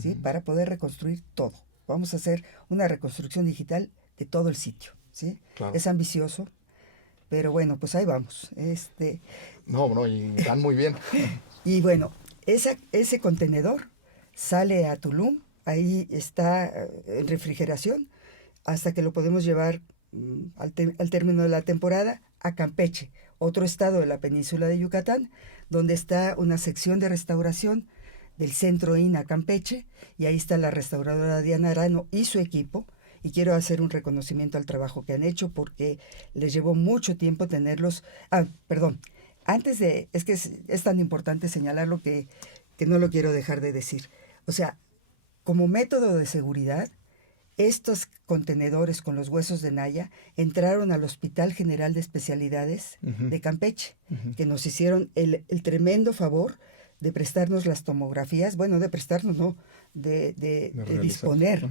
¿sí? Para poder reconstruir todo. Vamos a hacer una reconstrucción digital de todo el sitio, ¿sí? Claro. Es ambicioso, pero bueno, pues ahí vamos. No, y van muy bien. Y bueno, ese contenedor sale a Tulum. Ahí está en refrigeración hasta que lo podemos llevar al término de la temporada a Campeche, otro estado de la península de Yucatán, donde está una sección de restauración del Centro INA Campeche, y ahí está la restauradora Diana Arano y su equipo, y quiero hacer un reconocimiento al trabajo que han hecho porque les llevó mucho tiempo tenerlos. Es que es tan importante señalarlo que no lo quiero dejar de decir. O sea, como método de seguridad, estos contenedores con los huesos de Naya entraron al Hospital General de Especialidades de Campeche, que nos hicieron el tremendo favor de prestarnos las tomografías, bueno, de prestarnos, no, de disponer,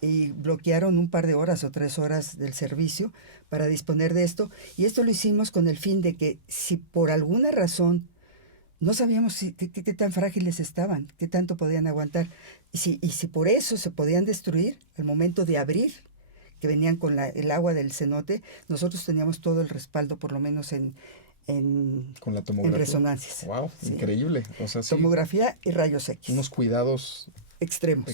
y bloquearon un par de horas o 3 horas del servicio para disponer de esto, y esto lo hicimos con el fin de que si por alguna razón no sabíamos qué tan frágiles estaban, qué tanto podían aguantar. Y si por eso se podían destruir al momento de abrir, que venían con el agua del cenote, nosotros teníamos todo el respaldo, por lo menos con la tomografía. En resonancias. ¡Wow! Sí. Increíble. O sea, sí, tomografía y rayos X. Unos cuidados extremos.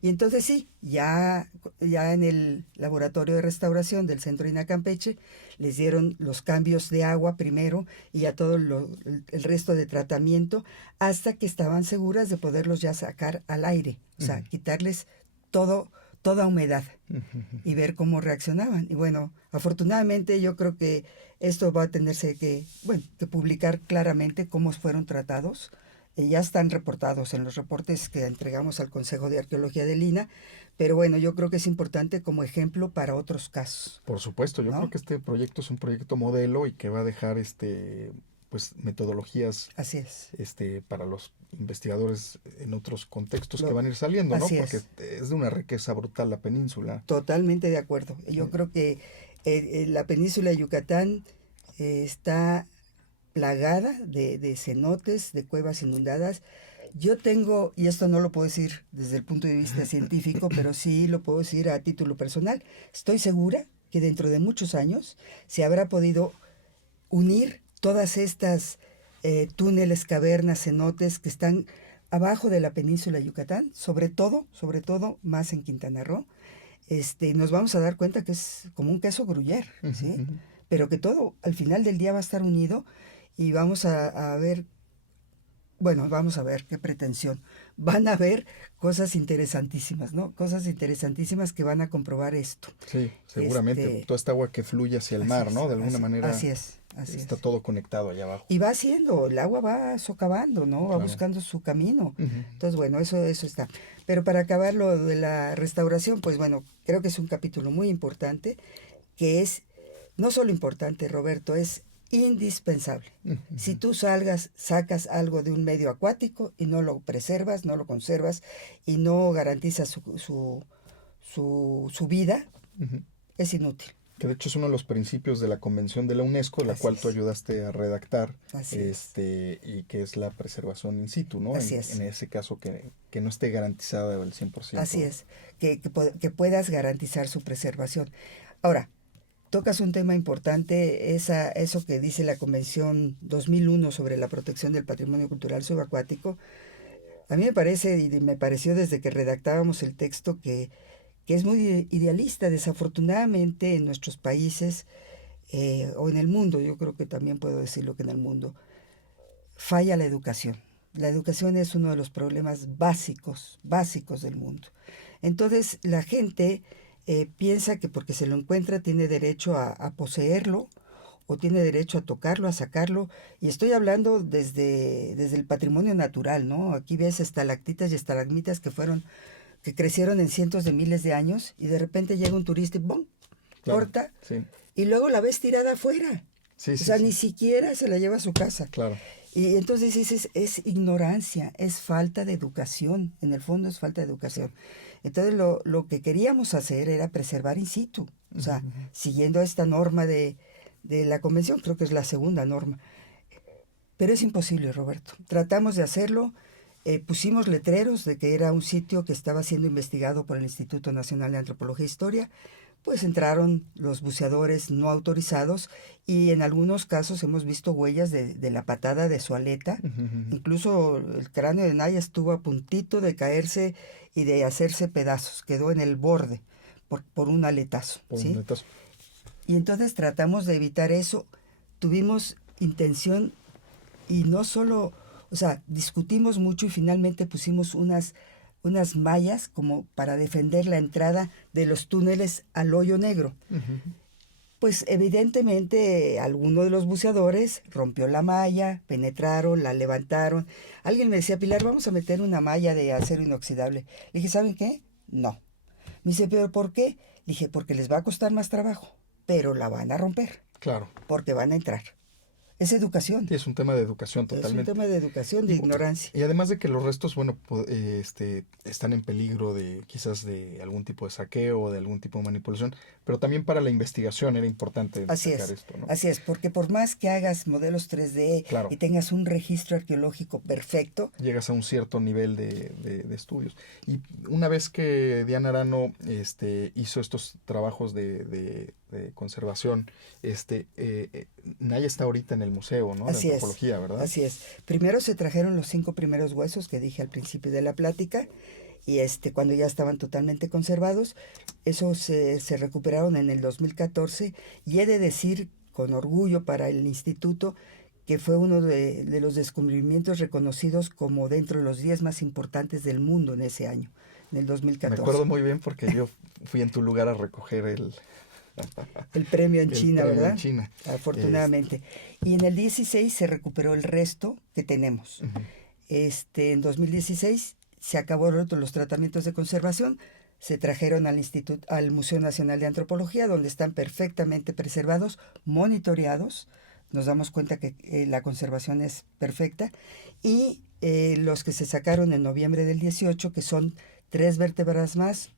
Y entonces sí, ya en el laboratorio de restauración del Centro INA Campeche les dieron los cambios de agua primero y a todo el resto de tratamiento, hasta que estaban seguras de poderlos ya sacar al aire, o sea, quitarles toda humedad y ver cómo reaccionaban. Y bueno, afortunadamente yo creo que esto va a tenerse que publicar claramente cómo fueron tratados. Ya están reportados en los reportes que entregamos al Consejo de Arqueología del INA, pero bueno, yo creo que es importante como ejemplo para otros casos. Por supuesto, yo creo que este proyecto es un proyecto modelo y que va a dejar pues metodologías. Así es. Para los investigadores en otros contextos que van a ir saliendo, ¿no? Porque es de una riqueza brutal la península. Totalmente de acuerdo. Yo creo que la península de Yucatán está plagada de cenotes, de cuevas inundadas. Yo tengo, y esto no lo puedo decir desde el punto de vista científico, pero sí lo puedo decir a título personal, estoy segura que dentro de muchos años se habrá podido unir todas estas túneles, cavernas, cenotes que están abajo de la península de Yucatán, sobre todo más en Quintana Roo. Nos vamos a dar cuenta que es como un queso gruyère, ¿sí? Pero que todo al final del día va a estar unido. Y vamos a ver, qué pretensión. Van a ver cosas interesantísimas, ¿no? Cosas interesantísimas que van a comprobar esto. Sí, seguramente. Toda esta agua que fluye hacia el mar, ¿no? De alguna manera. Así es. Así está es. todo conectado allá abajo. Y va haciendo, el agua va socavando, ¿no? Va Claro. buscando su camino. Ujú. Entonces, bueno, eso está. Pero para acabar lo de la restauración, pues bueno, creo que es un capítulo muy importante, que es, no solo importante, Roberto, es indispensable. Ujú. Si tú sacas algo de un medio acuático y no lo preservas, no lo conservas y no garantizas su vida, Ujú. es inútil. Que de hecho es uno de los principios de la Convención de la UNESCO, la Así cual es. tú ayudaste a redactar, Así es. y que es la preservación in situ, ¿no? Así es. En ese caso que no esté garantizada el 100%. Así es, que puedas garantizar su preservación. Ahora, tocas un tema importante, eso que dice la Convención 2001 sobre la protección del patrimonio cultural subacuático. A mí me parece, y me pareció desde que redactábamos el texto, que es muy idealista. Desafortunadamente en nuestros países, o en el mundo, yo creo que también puedo decirlo que en el mundo, falla la educación. La educación es uno de los problemas básicos del mundo. Entonces la gente piensa que porque se lo encuentra tiene derecho a poseerlo, o tiene derecho a tocarlo, a sacarlo, y estoy hablando desde el patrimonio natural, ¿no? Aquí ves estalactitas y estalagmitas que crecieron en cientos de miles de años, y de repente llega un turista y ¡bum!, Claro, corta, sí. y luego la ves tirada afuera. Sí, O sí, sea, sí. ni siquiera se la lleva a su casa. Claro. Y entonces dices, es ignorancia, es falta de educación, en el fondo es falta de educación. Entonces lo que queríamos hacer era preservar in situ, o sea, Ujú. siguiendo esta norma de la convención, creo que es la segunda norma. Pero es imposible, Roberto. Tratamos de hacerlo, pusimos letreros de que era un sitio que estaba siendo investigado por el Instituto Nacional de Antropología e Historia. Pues entraron los buceadores no autorizados y en algunos casos hemos visto huellas de la patada de su aleta. Ujú, ujú. Incluso el cráneo de Naya estuvo a puntito de caerse y de hacerse pedazos. Quedó en el borde por un aletazo. Por ¿sí? un netazo. Y entonces tratamos de evitar eso. Tuvimos intención y no solo, o sea, discutimos mucho y finalmente pusimos unas mallas como para defender la entrada de los túneles al hoyo negro. Ujú. Pues evidentemente alguno de los buceadores rompió la malla, penetraron, la levantaron. Alguien me decía, Pilar, vamos a meter una malla de acero inoxidable. Le dije, ¿saben qué? No. Me dice, ¿pero por qué? Le dije, porque les va a costar más trabajo, pero la van a romper, Claro. porque van a entrar. Es educación. Sí, es un tema de educación Es un totalmente. tema de educación, de ignorancia. Y además de que los restos, bueno, están en peligro de quizás de algún tipo de saqueo o de algún tipo de manipulación, pero también para la investigación era importante Así destacar es, esto, ¿no? así es, porque por más que hagas modelos 3D Claro. y tengas un registro arqueológico perfecto, Llegas a un cierto nivel de estudios. Y una vez que Diana Arano hizo estos trabajos de conservación, Naya está ahorita en el museo, ¿no? así de es, antropología, ¿verdad? así es. Primero se trajeron los 5 primeros huesos que dije al principio de la plática, y cuando ya estaban totalmente conservados, esos se recuperaron en el 2014, y he de decir con orgullo para el instituto que fue uno de los descubrimientos reconocidos como dentro de los 10 más importantes del mundo en ese año, en el 2014. Me acuerdo muy bien porque yo fui en tu lugar a recoger El premio en el China, premio ¿verdad? en China. Afortunadamente. Y en el 16 se recuperó el resto que tenemos. Ujú. En 2016 se acabaron los tratamientos de conservación, se trajeron al Museo Nacional de Antropología, donde están perfectamente preservados, monitoreados. Nos damos cuenta que la conservación es perfecta. Y los que se sacaron en noviembre del 18, que son 3 vértebras más,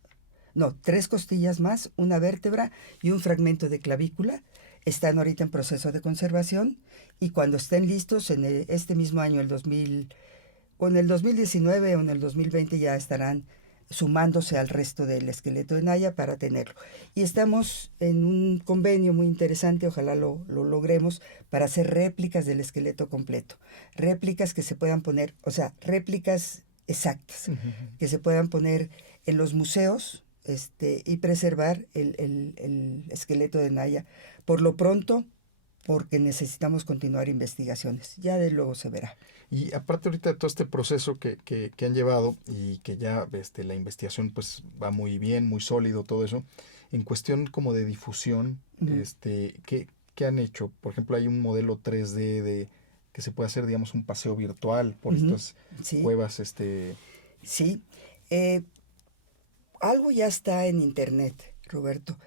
no, 3 costillas más, una vértebra y un fragmento de clavícula, están ahorita en proceso de conservación, y cuando estén listos en este mismo año, o en el 2019 o en el 2020, ya estarán sumándose al resto del esqueleto de Naya para tenerlo. Y estamos en un convenio muy interesante, ojalá lo logremos, para hacer réplicas del esqueleto completo. Réplicas que se puedan poner, o sea, réplicas exactas, Ujú. que se puedan poner en los museos y preservar el esqueleto de Naya. Por lo pronto, porque necesitamos continuar investigaciones. Ya de luego se verá. Y aparte ahorita de todo este proceso que han llevado y que ya la investigación pues va muy bien, muy sólido todo eso, en cuestión como de difusión, Ujú. ¿qué ¿qué han hecho? Por ejemplo, hay un modelo 3D de que se puede hacer, digamos, un paseo virtual por estas Sí. cuevas, Sí. Algo ya está en internet, Roberto.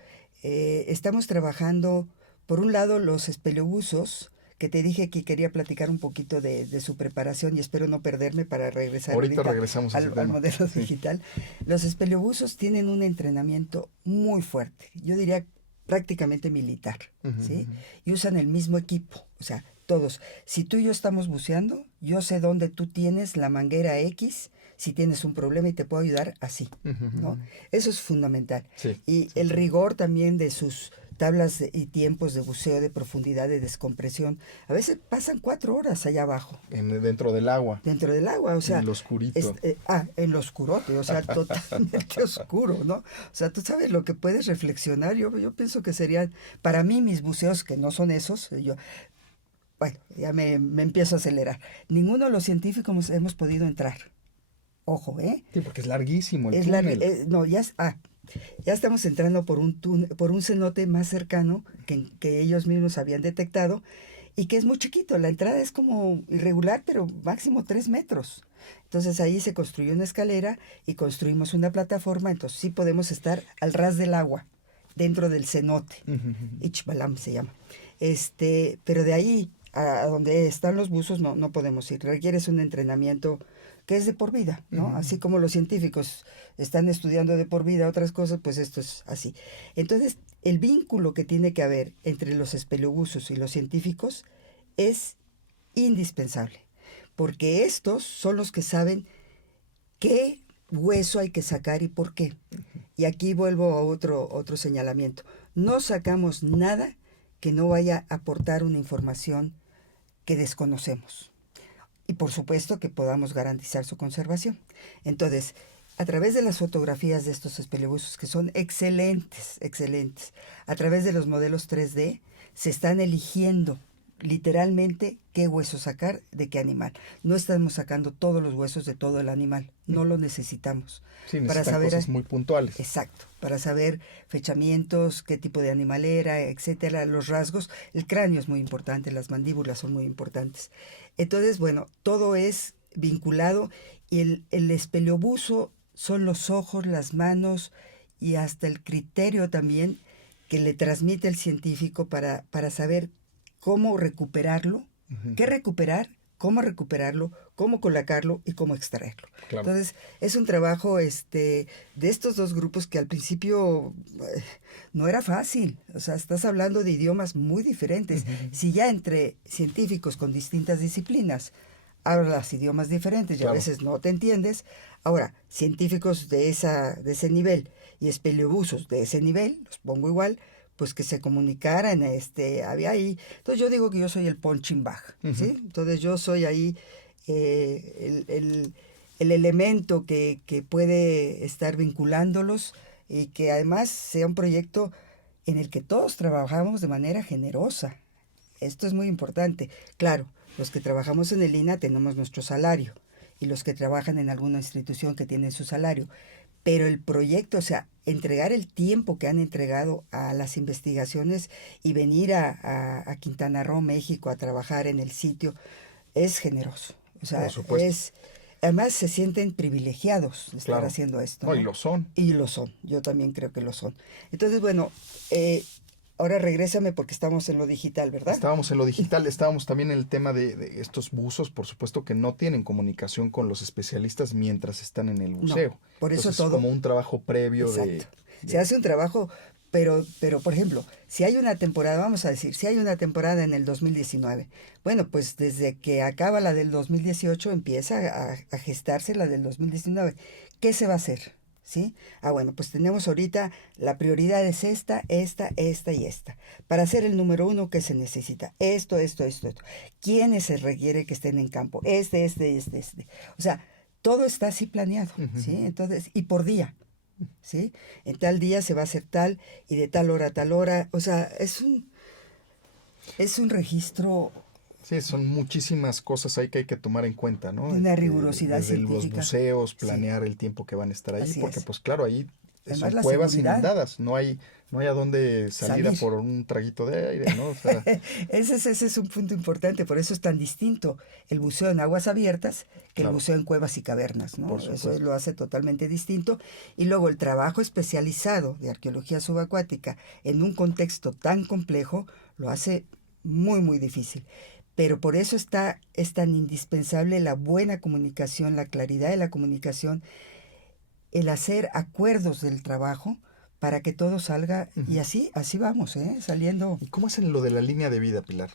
Estamos trabajando, por un lado, los espeleobusos, que te dije que quería platicar un poquito de su preparación y espero no perderme para regresar Ahorita regresamos a ese al tema. modelo Sí. digital. Los espeleobusos tienen un entrenamiento muy fuerte, yo diría prácticamente militar, Ujú, ¿sí? ujú. Y usan el mismo equipo, o sea, todos. Si tú y yo estamos buceando, yo sé dónde tú tienes la manguera X, si tienes un problema y te puedo ayudar así, Ujú, ujú. ¿no? Eso es fundamental. Sí, Y sí, el sí. rigor también de sus tablas y tiempos de buceo, de profundidad, de descompresión. A veces pasan 4 horas allá abajo, Dentro del agua, dentro del agua, o sea... en lo oscurito. en lo oscurote, o sea, totalmente oscuro, ¿no? O sea, tú sabes lo que puedes reflexionar. Yo pienso que serían, para mí, mis buceos, que no son esos, bueno, ya me empiezo a acelerar. Ninguno de los científicos hemos podido entrar. Ojo, ¿eh? Sí, porque es larguísimo el Es túnel. no, ya estamos entrando por por un cenote más cercano que ellos mismos habían detectado y que es muy chiquito. La entrada es como irregular, pero máximo 3 metros. Entonces ahí se construyó una escalera y construimos una plataforma, entonces sí podemos estar al ras del agua, dentro del cenote. Ujú, ujú. Ichbalam se llama. Pero de ahí a donde están los buzos no podemos ir. Requieres un entrenamiento que es de por vida, ¿no? Ujú. Así como los científicos están estudiando de por vida otras cosas, pues esto es así. Entonces, el vínculo que tiene que haber entre los espeleobuzos y los científicos es indispensable, porque estos son los que saben qué hueso hay que sacar y por qué. Y aquí vuelvo a otro señalamiento. No sacamos nada que no vaya a aportar una información que desconocemos. Y por supuesto que podamos garantizar su conservación. Entonces, a través de las fotografías de estos espeleobusos, que son excelentes, excelentes, a través de los modelos 3D, se están eligiendo literalmente qué hueso sacar de qué animal. No estamos sacando todos los huesos de todo el animal, no lo necesitamos. Sí, Para necesitan saber, cosas muy puntuales. exacto, para saber fechamientos, qué tipo de animal era, etcétera, los rasgos. El cráneo es muy importante, las mandíbulas son muy importantes. Entonces, bueno, todo es vinculado y el espeleobuso son los ojos, las manos y hasta el criterio también que le transmite el científico para saber cómo recuperarlo, Ujú. qué recuperar, cómo colocarlo y cómo extraerlo. Claro. Entonces, es un trabajo de estos dos grupos que al principio no era fácil. O sea, estás hablando de idiomas muy diferentes. Ujú. Si ya entre científicos con distintas disciplinas hablas idiomas diferentes y a Claro. veces no te entiendes, ahora, científicos de ese nivel y espeleobusos de ese nivel, los pongo igual, pues que se comunicaran, había ahí. Entonces yo digo que yo soy el punching bag, ¿sí? Entonces yo soy ahí el elemento que puede estar vinculándolos y que además sea un proyecto en el que todos trabajamos de manera generosa. Esto es muy importante. Claro, los que trabajamos en el INA tenemos nuestro salario y los que trabajan en alguna institución que tienen su salario. Pero el proyecto, o sea, entregar el tiempo que han entregado a las investigaciones y venir a Quintana Roo, México, a trabajar en el sitio, es generoso. O sea, Por supuesto. además se sienten privilegiados de estar Claro. haciendo esto. No, y lo son. Y lo son, yo también creo que lo son. Entonces, bueno, ahora regrésame porque estamos en lo digital, ¿verdad? Estábamos en lo digital, estábamos también en el tema de estos buzos, por supuesto que no tienen comunicación con los especialistas mientras están en el buceo. por eso Entonces, todo- es como un trabajo previo Exacto. Se hace un trabajo, pero por ejemplo, si hay una temporada, vamos a decir, si hay una temporada en el 2019, bueno, pues desde que acaba la del 2018 empieza a gestarse la del 2019. ¿Qué se va a hacer? ¿Sí? Bueno, pues tenemos ahorita, la prioridad es esta y esta. Para ser el número 1, ¿qué se necesita? Esto. ¿Quiénes se requiere que estén en campo? Este. O sea, todo está así planeado, ¿sí? Entonces, y por día, ¿sí? En tal día se va a hacer tal, y de tal hora a tal hora. O sea, es un registro. Sí, son muchísimas cosas ahí que hay que tomar en cuenta, ¿no? Una rigurosidad desde científica. los buceos, Sí. planear el tiempo que van a estar ahí, Así porque es. pues claro, ahí Además, son la cuevas seguridad. inundadas, no hay a dónde salir a Salir. por un traguito de aire, ¿no? O sea, Ese es un punto importante, por eso es tan distinto el buceo en aguas abiertas que el Claro. buceo en cuevas y cavernas, ¿no? Por Eso supuesto. lo hace totalmente distinto. Y luego el trabajo especializado de arqueología subacuática en un contexto tan complejo lo hace muy, muy difícil. Pero por eso es tan indispensable la buena comunicación, la claridad de la comunicación, el hacer acuerdos del trabajo para que todo salga. Y así vamos, saliendo. ¿Y cómo hacen lo de la línea de vida, Pilar?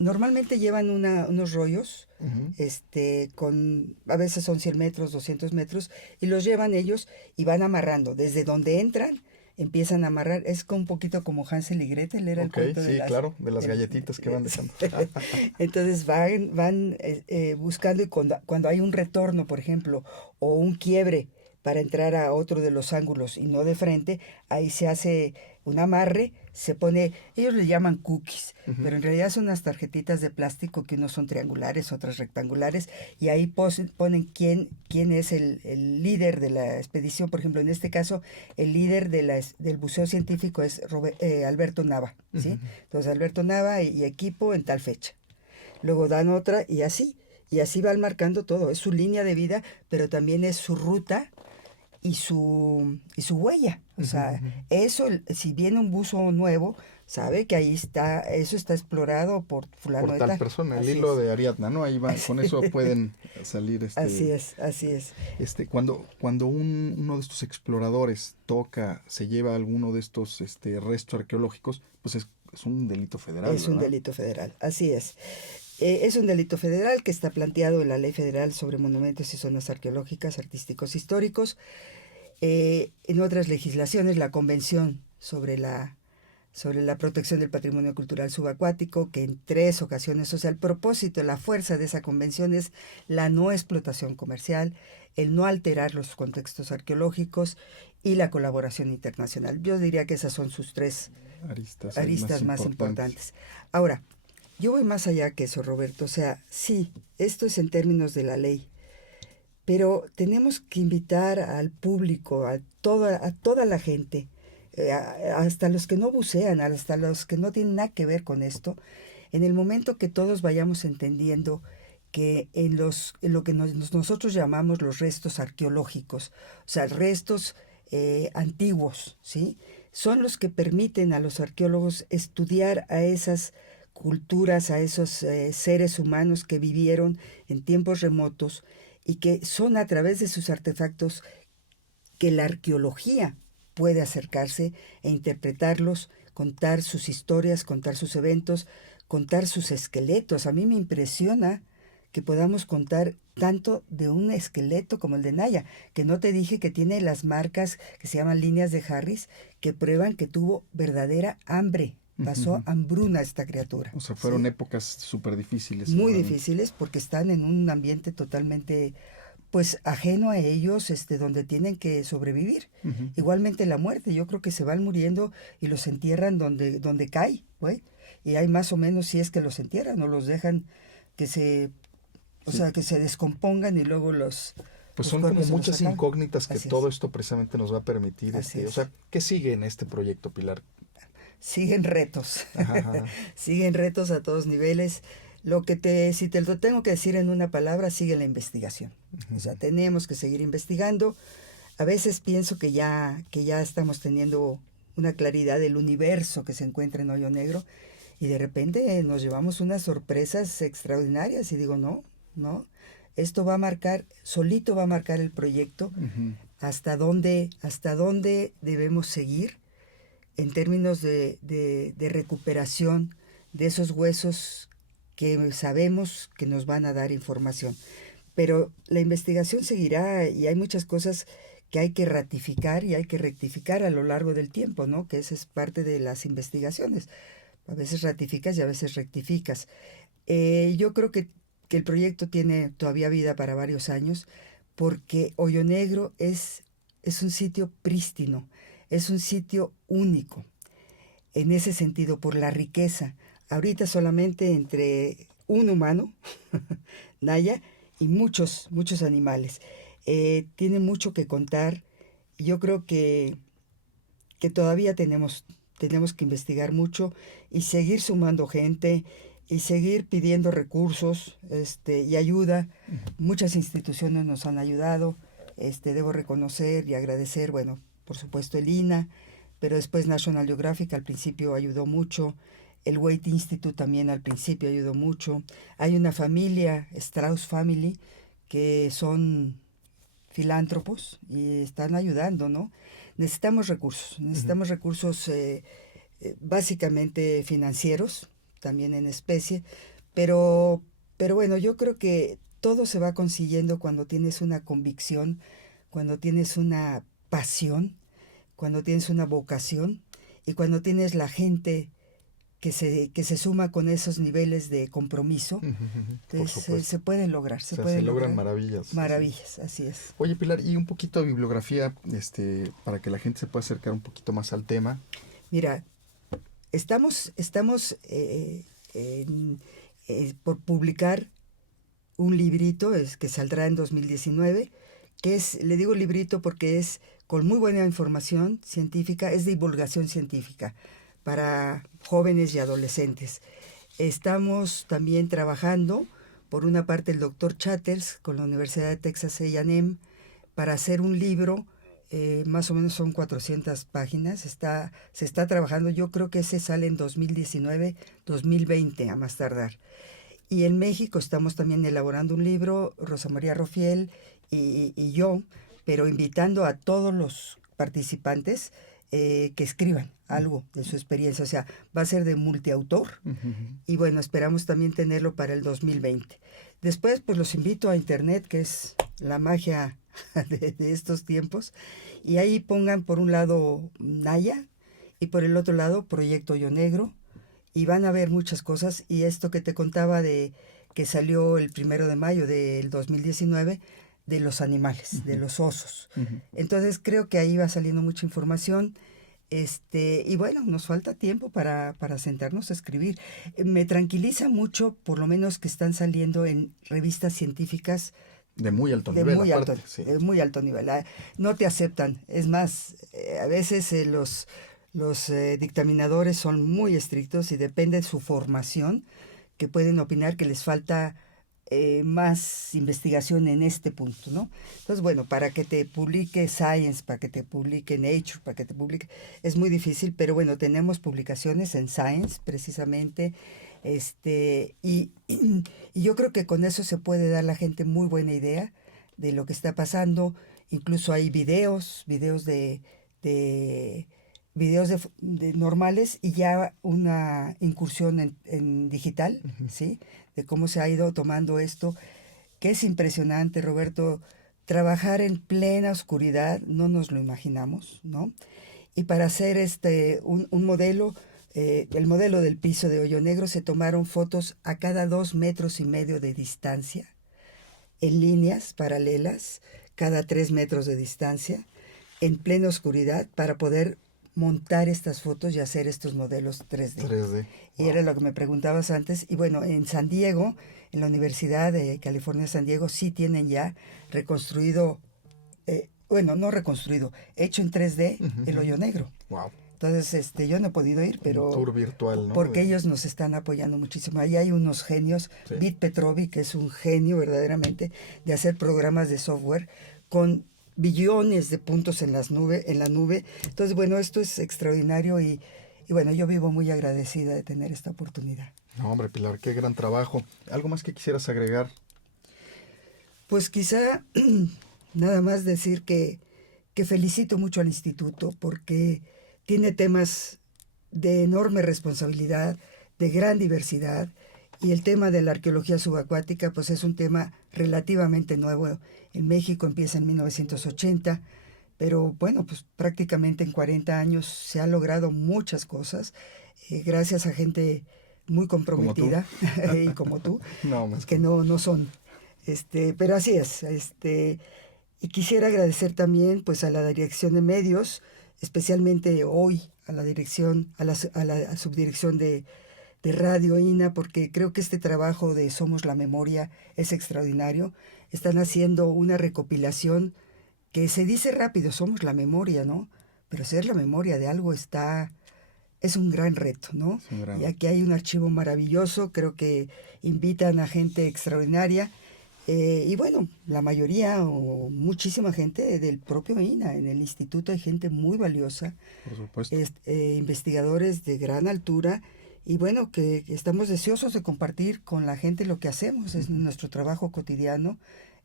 Normalmente llevan unos rollos, Ujú. a veces son 100 metros, 200 metros, y los llevan ellos y van amarrando. Desde donde entran, empiezan a amarrar. Es un poquito como Hansel y Gretel, era el Ok, cuento sí, claro, de las galletitas que van dejando. Entonces van buscando, y cuando hay un retorno, por ejemplo, o un quiebre para entrar a otro de los ángulos y no de frente, ahí se hace un amarre, se pone, ellos le llaman cookies, pero en realidad son unas tarjetitas de plástico que unos son triangulares, otras rectangulares, y ahí ponen quién es el líder de la expedición. Por ejemplo, en este caso, el líder del buceo científico es Alberto Nava, ¿sí? Entonces, Alberto Nava y equipo en tal fecha. Luego dan otra y así van marcando todo. Es su línea de vida, pero también es su ruta y su huella. O sea, eso, si viene un buzo nuevo, sabe que ahí está, eso está explorado por fulano Por de tal tal. persona, el Así hilo es. de Ariadna, ¿no? Ahí van, con eso pueden salir Así es. cuando uno de estos exploradores se lleva alguno de estos restos arqueológicos, pues es un delito federal, Es un ¿verdad? delito federal, así es. Es un delito federal que está planteado en la Ley Federal sobre Monumentos y Zonas Arqueológicas, Artísticos, Históricos. En otras legislaciones, la Convención sobre la protección del patrimonio cultural subacuático, que en 3 ocasiones, o sea, el propósito, la fuerza de esa convención es la no explotación comercial, el no alterar los contextos arqueológicos y la colaboración internacional. Yo diría que esas son sus 3 aristas más importantes. Ahora, yo voy más allá que eso, Roberto. O sea, sí, esto es en términos de la ley, pero tenemos que invitar al público, a toda la gente, hasta los que no bucean, hasta los que no tienen nada que ver con esto, en el momento que todos vayamos entendiendo que en lo que nosotros llamamos los restos arqueológicos, o sea, restos antiguos, ¿sí? Son los que permiten a los arqueólogos estudiar a esas culturas, a esos seres humanos que vivieron en tiempos remotos y que son a través de sus artefactos que la arqueología puede acercarse e interpretarlos, contar sus historias, contar sus eventos, contar sus esqueletos. A mí me impresiona que podamos contar tanto de un esqueleto como el de Naya, que no te dije que tiene las marcas que se llaman líneas de Harris, que prueban que tuvo verdadera hambre. Pasó hambruna esta criatura. O sea, fueron ¿sí? épocas súper difíciles. Muy seguramente. difíciles porque están en un ambiente totalmente pues ajeno a ellos, donde tienen que sobrevivir. Igualmente la muerte, yo creo que se van muriendo y los entierran donde cae, güey. Y hay más o menos, si es que los entierran, no los dejan que se descompongan y luego Pues los son como cuerpos se los muchas sacan. incógnitas que Así todo es. esto precisamente nos va a permitir. Así O es. sea, ¿qué sigue en este proyecto, Pilar? Siguen retos. Ajá. Siguen retos a todos niveles. Si te lo tengo que decir en una palabra, sigue la investigación. O sea, tenemos que seguir investigando. A veces pienso que ya estamos teniendo una claridad del universo que se encuentra en Hoyo Negro y de repente nos llevamos unas sorpresas extraordinarias y digo, no, esto solito va a marcar el proyecto, hasta dónde debemos seguir en términos de recuperación de esos huesos que sabemos que nos van a dar información. Pero la investigación seguirá y hay muchas cosas que hay que ratificar y hay que rectificar a lo largo del tiempo, ¿no? Que esa es parte de las investigaciones. A veces ratificas y a veces rectificas. Yo creo que el proyecto tiene todavía vida para varios años porque Hoyo Negro es un sitio prístino, es un sitio único en ese sentido por la riqueza. Ahorita solamente entre un humano, Naya, y muchos animales. Tiene mucho que contar yo creo que todavía tenemos que investigar mucho y seguir sumando gente y seguir pidiendo recursos y ayuda. Muchas instituciones nos han ayudado. Debo reconocer y agradecer, bueno, por supuesto el INA, pero después National Geographic al principio ayudó mucho. El Waitt Institute también al principio ayudó mucho. Hay una familia, Strauss Family, que son filántropos y están ayudando, ¿no? Necesitamos recursos básicamente financieros, también en especie, pero bueno, yo creo que todo se va consiguiendo cuando tienes una convicción, cuando tienes una pasión, cuando tienes una vocación y cuando tienes la gente que se suma con esos niveles de compromiso. Entonces, se pueden lograr. Se logran maravillas. Maravillas, así es. Oye, Pilar, y un poquito de bibliografía para que la gente se pueda acercar un poquito más al tema. Mira, estamos por publicar un librito que saldrá en 2019, que le digo librito porque es con muy buena información científica, es divulgación científica para jóvenes y adolescentes. Estamos también trabajando, por una parte el doctor Chatters con la Universidad de Texas A&M, para hacer un libro, más o menos son 400 páginas, se está trabajando, yo creo que ese sale en 2019, 2020 a más tardar. Y en México estamos también elaborando un libro, Rosa María Rofiel y yo, pero invitando a todos los participantes que escriban algo de su experiencia, o sea, va a ser de multiautor y bueno, esperamos también tenerlo para el 2020. Después, pues los invito a internet, que es la magia de estos tiempos, y ahí pongan por un lado Naya y por el otro lado Proyecto Hoyo Negro, y van a ver muchas cosas, y esto que te contaba de que salió el 1 de mayo del 2019, de los animales, de los osos. Entonces creo que ahí va saliendo mucha información, y bueno, nos falta tiempo para sentarnos a escribir. Me tranquiliza mucho, por lo menos que están saliendo en revistas científicas de muy alto nivel. Muy alto nivel. No te aceptan. Es más, a veces los dictaminadores son muy estrictos y depende de su formación, que pueden opinar que les falta más investigación en este punto, ¿no? Entonces, bueno, para que te publique Science, para que te publique Nature, para que te publique, es muy difícil, pero bueno, tenemos publicaciones en Science, precisamente, y yo creo que con eso se puede dar a la gente muy buena idea de lo que está pasando. Incluso hay videos de normales y ya una incursión en digital, ¿sí? De cómo se ha ido tomando esto, que es impresionante, Roberto. Trabajar en plena oscuridad, no nos lo imaginamos, ¿no? Y para hacer un modelo, el modelo del piso de Hoyo Negro, se tomaron fotos a cada 2,5 metros de distancia, en líneas paralelas, cada 3 metros de distancia, en plena oscuridad, para poder montar estas fotos y hacer estos modelos 3D. Y era lo que me preguntabas antes. Y bueno, en San Diego, en la Universidad de California, San Diego, sí tienen ya reconstruido, no reconstruido, hecho en 3D el Hoyo Negro. Wow. Entonces, yo no he podido ir, pero... Un tour virtual, ¿no? Porque ellos nos están apoyando muchísimo. Ahí hay unos genios. Sí. Vid Petrovic, que es un genio verdaderamente de hacer programas de software con billones de puntos en la nube. Entonces, bueno, esto es extraordinario y bueno, yo vivo muy agradecida de tener esta oportunidad. No, hombre, Pilar, qué gran trabajo. ¿Algo más que quisieras agregar? Pues quizá nada más decir que felicito mucho al instituto porque tiene temas de enorme responsabilidad, de gran diversidad, y el tema de la arqueología subacuática pues es un tema relativamente nuevo. En México empieza en 1980, pero bueno, pues prácticamente en 40 años se han logrado muchas cosas, gracias a gente muy comprometida, y como tú, que no son, pero así es. Y quisiera agradecer también pues a la Dirección de Medios, especialmente hoy a la subdirección de Radio INA, porque creo que este trabajo de Somos la Memoria es extraordinario. Están haciendo una recopilación que se dice rápido, somos la memoria, ¿no? Pero ser la memoria de algo es un gran reto, ¿no? Y aquí hay un archivo maravilloso, creo que invitan a gente extraordinaria, y bueno, la mayoría o muchísima gente del propio INAH. En el instituto hay gente muy valiosa, por supuesto, investigadores de gran altura, y bueno, que estamos deseosos de compartir con la gente lo que hacemos, es nuestro trabajo cotidiano,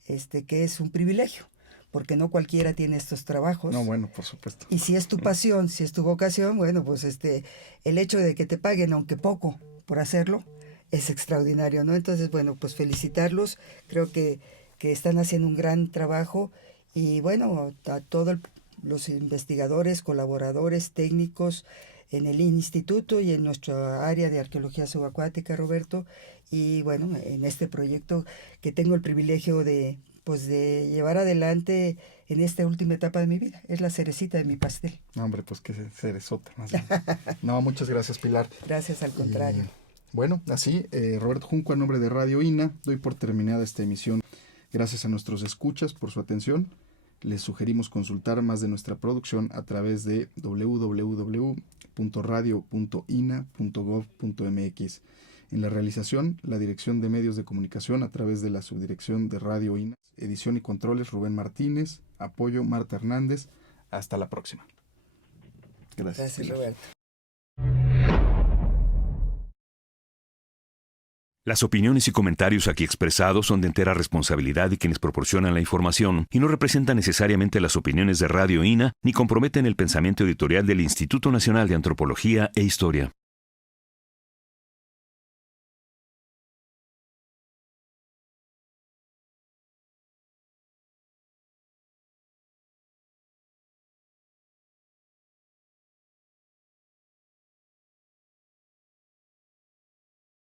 que es un privilegio, porque no cualquiera tiene estos trabajos. No, bueno, por supuesto. Y si es tu pasión, si es tu vocación, bueno, pues el hecho de que te paguen, aunque poco, por hacerlo, es extraordinario, ¿no? Entonces, bueno, pues felicitarlos, creo que están haciendo un gran trabajo, y bueno, a todos los investigadores, colaboradores, técnicos en el instituto y en nuestra área de arqueología subacuática, Roberto, y bueno, en este proyecto que tengo el privilegio de llevar adelante en esta última etapa de mi vida. Es la cerecita de mi pastel. No, hombre, pues que cerezota, más bien. No, muchas gracias, Pilar. Gracias, al contrario. Bueno, así, Roberto Junco, a nombre de Radio INAH, doy por terminada esta emisión. Gracias a nuestros escuchas por su atención. Les sugerimos consultar más de nuestra producción a través de www.radio.ina.gov.mx. En la realización, la Dirección de Medios de Comunicación a través de la Subdirección de Radio INAH. Edición y controles, Rubén Martínez. Apoyo, Marta Hernández. Hasta la próxima. Gracias. Gracias, Roberto. Las opiniones y comentarios aquí expresados son de entera responsabilidad de quienes proporcionan la información y no representan necesariamente las opiniones de Radio INAH ni comprometen el pensamiento editorial del Instituto Nacional de Antropología e Historia.